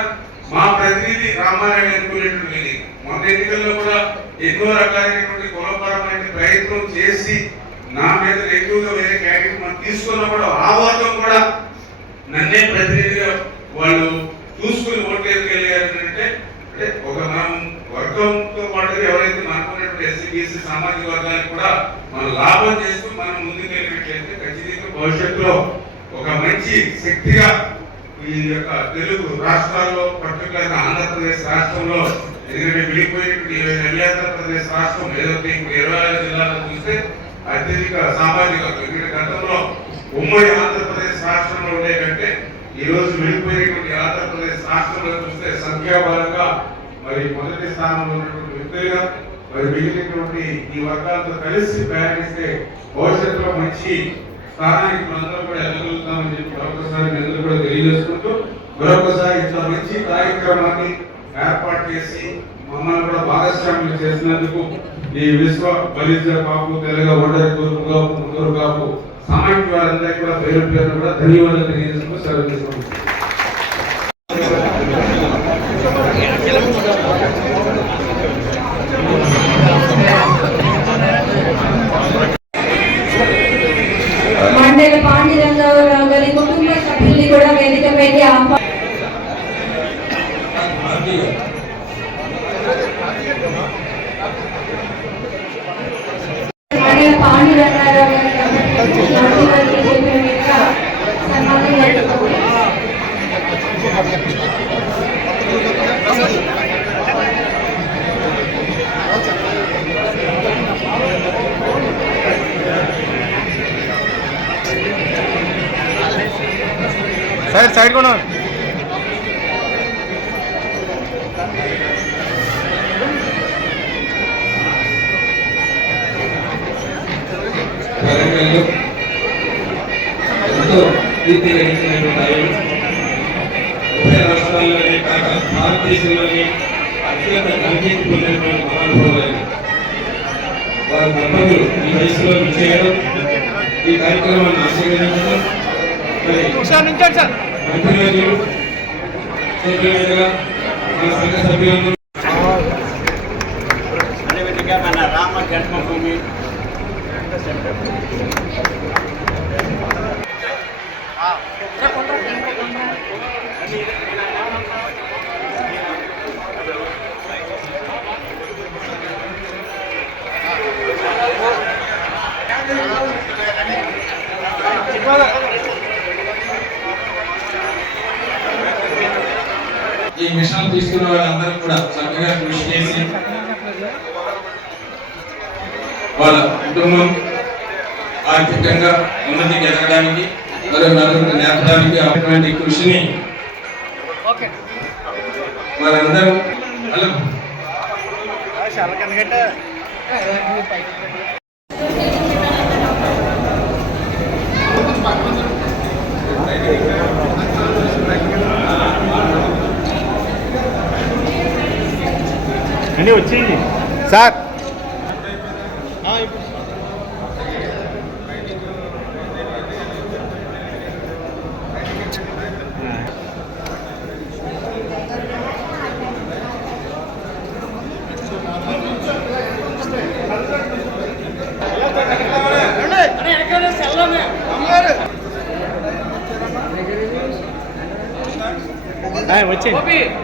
మా ప్రతినిధి రామారాయణ ఎన్నుకునేటువంటి మొన్న ఎన్నికల్లో కూడా ఎన్నో రకాలైనటువంటి కులపరమైన ప్రయత్నం చేసి నా మీద ఎక్కువగా వేరే క్యాండిడేట్ మనం తీసుకున్నప్పుడు ఆ వర్గం కూడా నన్నే ప్రతినిధిగా వాళ్ళు చూసుకుని ఓటేసుకెళ్ళారు. అంటే ఒక మనం వర్గంతో పాటు ఎవరైతే మనకున్నటువంటి ఎస్సీ బీసీ సామాజిక వర్గానికి కూడా మనం లాభం చేస్తూ మనం ముందుకెళ్ళినట్లయితే ఖచ్చితంగా భవిష్యత్తులో ఒక మంచి శక్తిగా ఈ యొక్క తెలుగు రాష్ట్రాల్లో పర్టికులర్గా ఆంధ్రప్రదేశ్ రాష్ట్రంలో, ఎందుకంటే విడిపోయినటువంటి ఆంధ్రప్రదేశ్ రాష్ట్రం ఏదైతే ఇప్పుడు 26 జిల్లాలో చూస్తే అత్యధిక సామాజిక గతంలో ఉమ్మడి ఆంధ్రప్రదేశ్ రాష్ట్రంలో ఉండే కంటే ఈ రోజు విడిపోయినటువంటి ఆంధ్రప్రదేశ్ రాష్ట్రంలో చూస్తే సంఖ్యాబలంగా మరి మొదటి స్థానంలో ఉన్నటువంటి వ్యక్తులుగా మరి మిగిలినటువంటి ఈ వర్గాలతో కలిసి ప్రయాణిస్తే భవిష్యత్తులో మంచి స్థానానికి మనందరం కూడా ఎదగలుగుతామని చెప్పి మరొకసారి అందరూ కూడా తెలియజేసుకుంటూ, మరొకసారి ఇంత మంచి కార్యక్రమాన్ని ఏర్పాటు చేసి మమ్మల్ని కూడా భాగస్వామ్యం చేసినందుకు ఈ విశ్వ బలిజ కాపు, తెలగ, ఒంటరి, తూర్పు కాపు, ముందూరు కాపు సామాజిక వారందరికీ కూడా పేరు పేరు కూడా ధన్యవాదాలు తెలియజేసుకుంటూ సెలవు తీసుకుంటున్నాం. మండల పాండురంగారావు గారి కుటుంబ సభ్యుల్ని కూడా వేదికపైకి మండల పాండురంగారావు గారి साइड को ना రాష్ట్రాల్లోనే కాక భారతదేశంలోనే అత్యంత గణనీయత పొందినటువంటి మహానుభావులైన వారి దంపతులు ఈ వయసులో విజయడం, ఈ కార్యక్రమాన్ని ఆశీర్వదించడం, మంత్రులు చేతులుగా మన సంఘ సభ్యులందరూ అదేవిధంగా మన రామ జన్మభూమి ఈ మిషన్ తీసుకున్న వాళ్ళందరూ కూడా చక్కగా కృషి చేసి వాళ్ళ కుటుంబం ఆర్థికంగా ఉన్నతికి ఎదగడానికి మరియు నలుగురు నేర్పడానికి అటువంటి కృషిని వారందరూ హలో అన్నీ వచ్చేయండి సార్ వచ్చేయండి